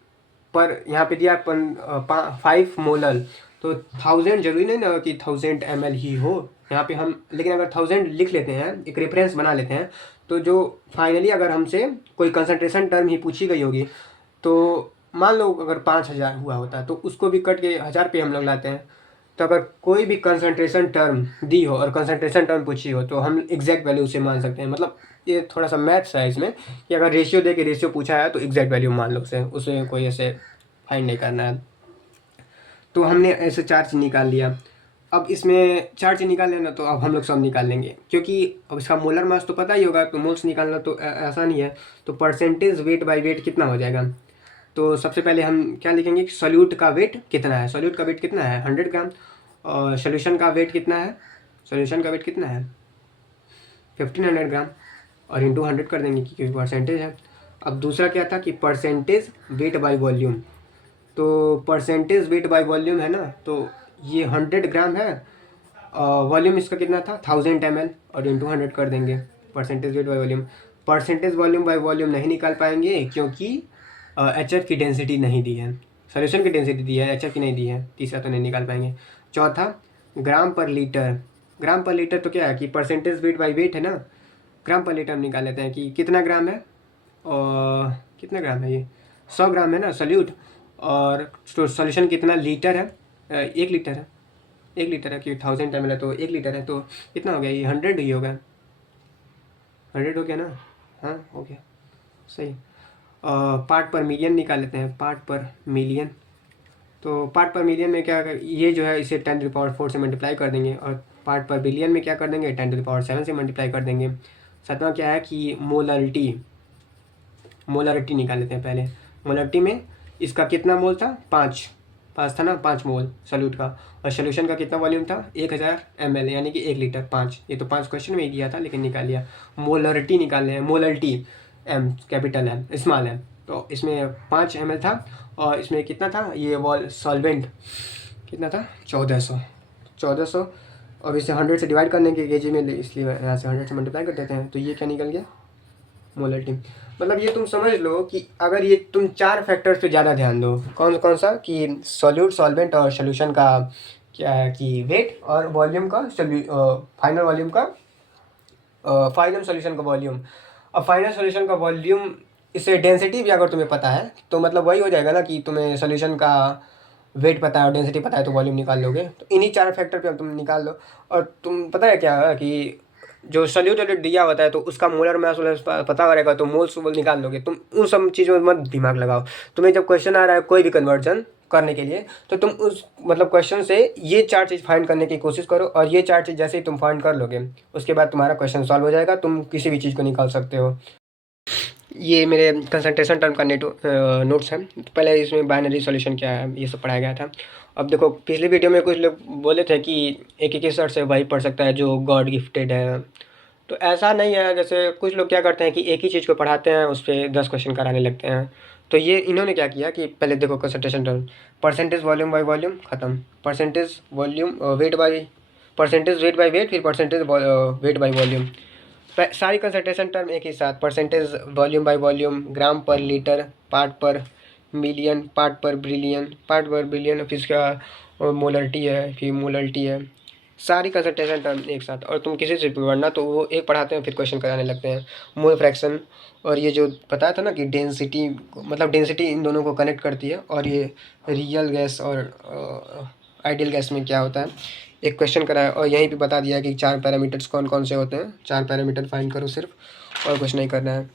पर यहाँ पे दिया 5 मोलर, तो 1000 ज़रूरी नहीं ना कि 1000 ml ही हो यहाँ पे हम, लेकिन अगर 1000 लिख लेते हैं, एक रेफरेंस बना लेते हैं, तो जो फाइनली अगर हमसे कोई कंसंट्रेशन टर्म ही पूछी गई होगी, तो मान लो अगर 5000 हुआ होता तो उसको भी कट के 1000 पे हम लोग लाते हैं। तो अगर कोई भी कंसंट्रेशन टर्म दी हो और कंसंट्रेशन टर्म पूछी हो तो हम एग्जैक्ट वैल्यू उसे मान सकते हैं। मतलब ये थोड़ा सा मैथ्स है इसमें कि अगर रेशियो दे के रेशियो पूछा है तो एग्जैक्ट वैल्यू मान लो उसे कोई ऐसे फाइंड नहीं करना है। तो हमने ऐसे 4 चीज़ निकाल लिया। अब इसमें 4 चीज़ निकाल लेना, तो अब हम लोग सब निकाल लेंगे, क्योंकि अब इसका मोलर मास तो पता ही होगा, तो मोल्स निकालना तो आसान ही है। तो परसेंटेज वेट बाई वेट कितना हो जाएगा, तो सबसे पहले हम क्या लिखेंगे, सॉल्यूट का वेट कितना है। सॉल्यूट का वेट कितना है 100 ग्राम। और सोल्यूशन का वेट कितना है, सोल्यूशन का वेट कितना है 1500 ग्राम, और इंटू 100 कर देंगे क्योंकि परसेंटेज है। अब दूसरा क्या था कि परसेंटेज वेट बाई वॉल्यूम। तो परसेंटेज वेट बाई वॉल्यूम है ना, तो ये 100 ग्राम है, वॉल्यूम इसका कितना था 1000 ml, और इंटू 100 कर देंगे percentage weight by volume. Percentage volume by volume नहीं निकाल पाएंगे क्योंकि एच एफ की डेंसिटी नहीं दी है, सोल्यूशन की डेंसिटी दी है, एच एफ की नहीं दी है। तीसरा तो नहीं निकाल पाएंगे। चौथा ग्राम पर लीटर। ग्राम पर लीटर तो क्या है कि परसेंटेज वेट बाई वेट है ना, ग्राम पर लीटर हम निकाल लेते हैं कि कितना ग्राम है, और कितना ग्राम है ये 100 ग्राम है ना सॉल्यूट, और सॉल्यूशन कितना लीटर है, 1 लीटर है, 1 लीटर है कि 1000 ml है तो 1 लीटर है, तो कितना हो गया ये 100 ही होगा, 100 हो गया ना। हाँ हो गया सही। पार्ट पर मिलियन निकाल लेते हैं, पार्ट पर मिलियन। तो पार्ट पर मिलियन में क्या ये जो है इसे 10⁴ से मल्टीप्लाई कर देंगे, और पार्ट पर बिलियन में क्या कर देंगे 10⁷ से मल्टीप्लाई कर देंगे। सातवां क्या है कि मोलरिटी, मोलरिटी निकाल लेते हैं पहले। मोलरिटी में इसका कितना मोल था 5 था ना, 5 मोल सॉल्यूट का, और सोल्यूशन का कितना वॉल्यूम था 1000 ml यानी कि 1 लीटर 5। ये तो 5 क्वेश्चन में ही दिया था लेकिन निकाल लिया। मोलरिटी निकाल लें, molarity M capital M small M, तो इसमें 5 ml था, और इसमें कितना था ये सॉल्वेंट कितना था 1400। और इसे 100 से डिवाइड करने के केजी में, इसलिए यहाँ से 100 से मल्टीप्लाई कर देते हैं, तो ये क्या निकल गया मोलरिटी। मतलब ये तुम समझ लो कि अगर ये तुम 4 फैक्टर्स पे ज़्यादा ध्यान दो, कौन कौन सा कि सॉल्यूट सॉल्वेंट और सोल्यूशन का क्या है कि वेट, और वॉल्यूम का फाइनल वॉल्यूम का फाइनल सॉल्यूशन का वॉल्यूम। अब फाइनल सॉल्यूशन का वॉल्यूम इससे डेंसिटी भी अगर तुम्हें पता है तो मतलब वही हो जाएगा ना कि तुम्हें सॉल्यूशन का वेट पता है और डेंसिटी पता है तो वॉल्यूम निकाल लोगे। तो इन्हीं 4 फैक्टर पे अब तुम निकाल लो। और तुम पता है क्या है कि जो सॉल्यूट दिया होता है तो उसका मोलर मास पता रहेगा तो मोल्स निकाल लोगे। तुम उन सब चीज़ों में मत दिमाग लगाओ। तुम्हें जब क्वेश्चन आ रहा है कोई भी कन्वर्जन करने के लिए, तो तुम उस मतलब क्वेश्चन से ये 4 चीज़ फाइंड करने की कोशिश करो, और ये 4 चीज़ जैसे ही तुम फाइंड कर लोगे उसके बाद तुम्हारा क्वेश्चन सॉल्व हो जाएगा, तुम किसी भी चीज़ को निकाल सकते हो। ये मेरे कंसंट्रेशन टर्म का नोट्स है। पहले इसमें बाइनरी सॉल्यूशन क्या है ये सब पढ़ाया गया था। अब देखो पिछली वीडियो में कुछ लोग बोले थे कि एक ही सर से वही पढ़ सकता है जो गॉड गिफ्टेड है, तो ऐसा नहीं है। जैसे कुछ लोग क्या करते हैं कि एक ही चीज़ को पढ़ाते हैं उस पर 10 क्वेश्चन कराने लगते हैं। तो ये इन्होंने क्या किया कि पहले देखो concentration term, percentage volume by volume ख़त्म, percentage volume weight by percentage weight by weight, फिर परसेंटेज वेट बाई वॉल्यूम, सारी कंसंट्रेशन टर्म एक ही साथ, percentage volume by volume, gram per litre, part per million, part per billion, फिर इसका मोलरिटी है, फिर मोलरिटी है, सारी कंसंट्रेशन टर्म एक साथ। और तुम किसी से भी पढ़ना तो वो एक पढ़ाते हैं फिर क्वेश्चन कराने लगते हैं। मोल फ्रैक्शन, और ये जो बताया था ना कि डेंसिटी, मतलब डेंसिटी इन दोनों को कनेक्ट करती है, और ये रियल गैस और आइडियल गैस में क्या होता है एक क्वेश्चन कराया, और यहीं पे बता दिया कि 4 पैरामीटर्स कौन कौन से होते हैं। 4 पैरामीटर फाइंड करो सिर्फ, और कुछ नहीं करना है।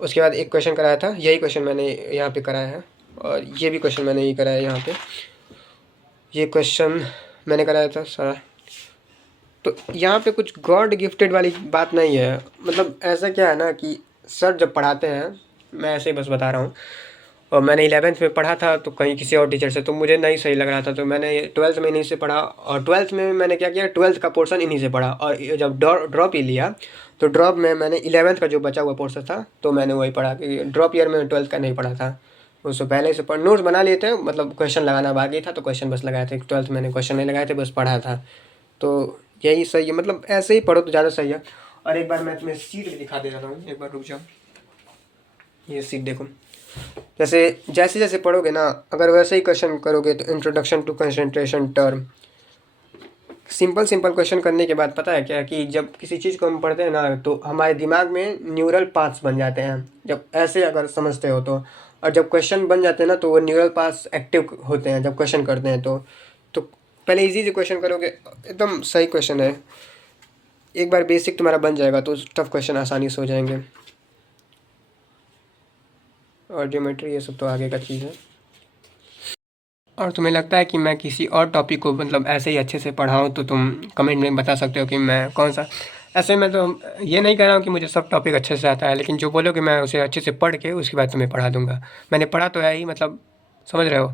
उसके बाद एक क्वेश्चन कराया था, यही क्वेश्चन मैंने यहाँ पे कराया है, और ये भी क्वेश्चन मैंने यही कराया है यहाँ पे, ये क्वेश्चन मैंने कराया था सारा। तो यहाँ पे कुछ गॉड गिफ्टेड वाली बात नहीं है। मतलब ऐसा क्या है ना कि सर जब पढ़ाते हैं, मैं ऐसे ही बस बता रहा हूँ, और मैंने 11th में पढ़ा था तो कहीं किसी और टीचर से, तो मुझे नहीं सही लग रहा था, तो मैंने 12th में इन्हीं से पढ़ा, और 12th में मैंने क्या किया 12th का पोर्शन इन्हीं से पढ़ा, और जब ड्रॉप ही लिया तो ड्रॉप में मैंने 11th का जो बचा हुआ पोर्शन था तो मैंने वही पढ़ा, क्योंकि ड्रॉप ईयर में 12th का नहीं पढ़ा था। उससे पहले से नोट्स बना लिए थे, मतलब क्वेश्चन लगाना बाकी था तो क्वेश्चन बस लगाए थे। 12th मैंने क्वेश्चन नहीं लगाए थे, बस पढ़ा था। तो यही सही है, मतलब ऐसे ही पढ़ो तो ज़्यादा सही है। और एक बार मैं तुम्हें सीट भी दिखा दे रहा हूँ, एक बार रुक जाओ, ये सीट देखो। जैसे जैसे जैसे पढ़ोगे ना, अगर वैसे ही क्वेश्चन करोगे तो introduction to concentration term, simple simple question करने के बाद पता है क्या, कि जब किसी चीज़ को हम पढ़ते हैं ना तो हमारे दिमाग में न्यूरल पाथ्स बन जाते हैं, जब ऐसे अगर समझते हो तो। और जब क्वेश्चन बन जाते हैं ना तो वो न्यूरल पाथ्स एक्टिव होते हैं जब क्वेश्चन करते हैं तो पहले इजी से क्वेश्चन करोगे, एकदम सही क्वेश्चन है, एक बार बेसिक तुम्हारा बन जाएगा तो टफ क्वेश्चन आसानी से हो जाएंगे। और ज्योमेट्री ये सब तो आगे का चीज़ है। और तुम्हें लगता है कि मैं किसी और टॉपिक को मतलब ऐसे ही अच्छे से पढ़ाऊँ तो तुम कमेंट में बता सकते हो कि मैं कौन सा। ऐसे मैं तो ये नहीं कह रहा हूँ कि मुझे सब टॉपिक अच्छे से आता है, लेकिन जो बोलोगे मैं उसे अच्छे से पढ़ के उसके बाद तुम्हें पढ़ा दूँगा। मैंने पढ़ा तो है ही, मतलब समझ रहे हो।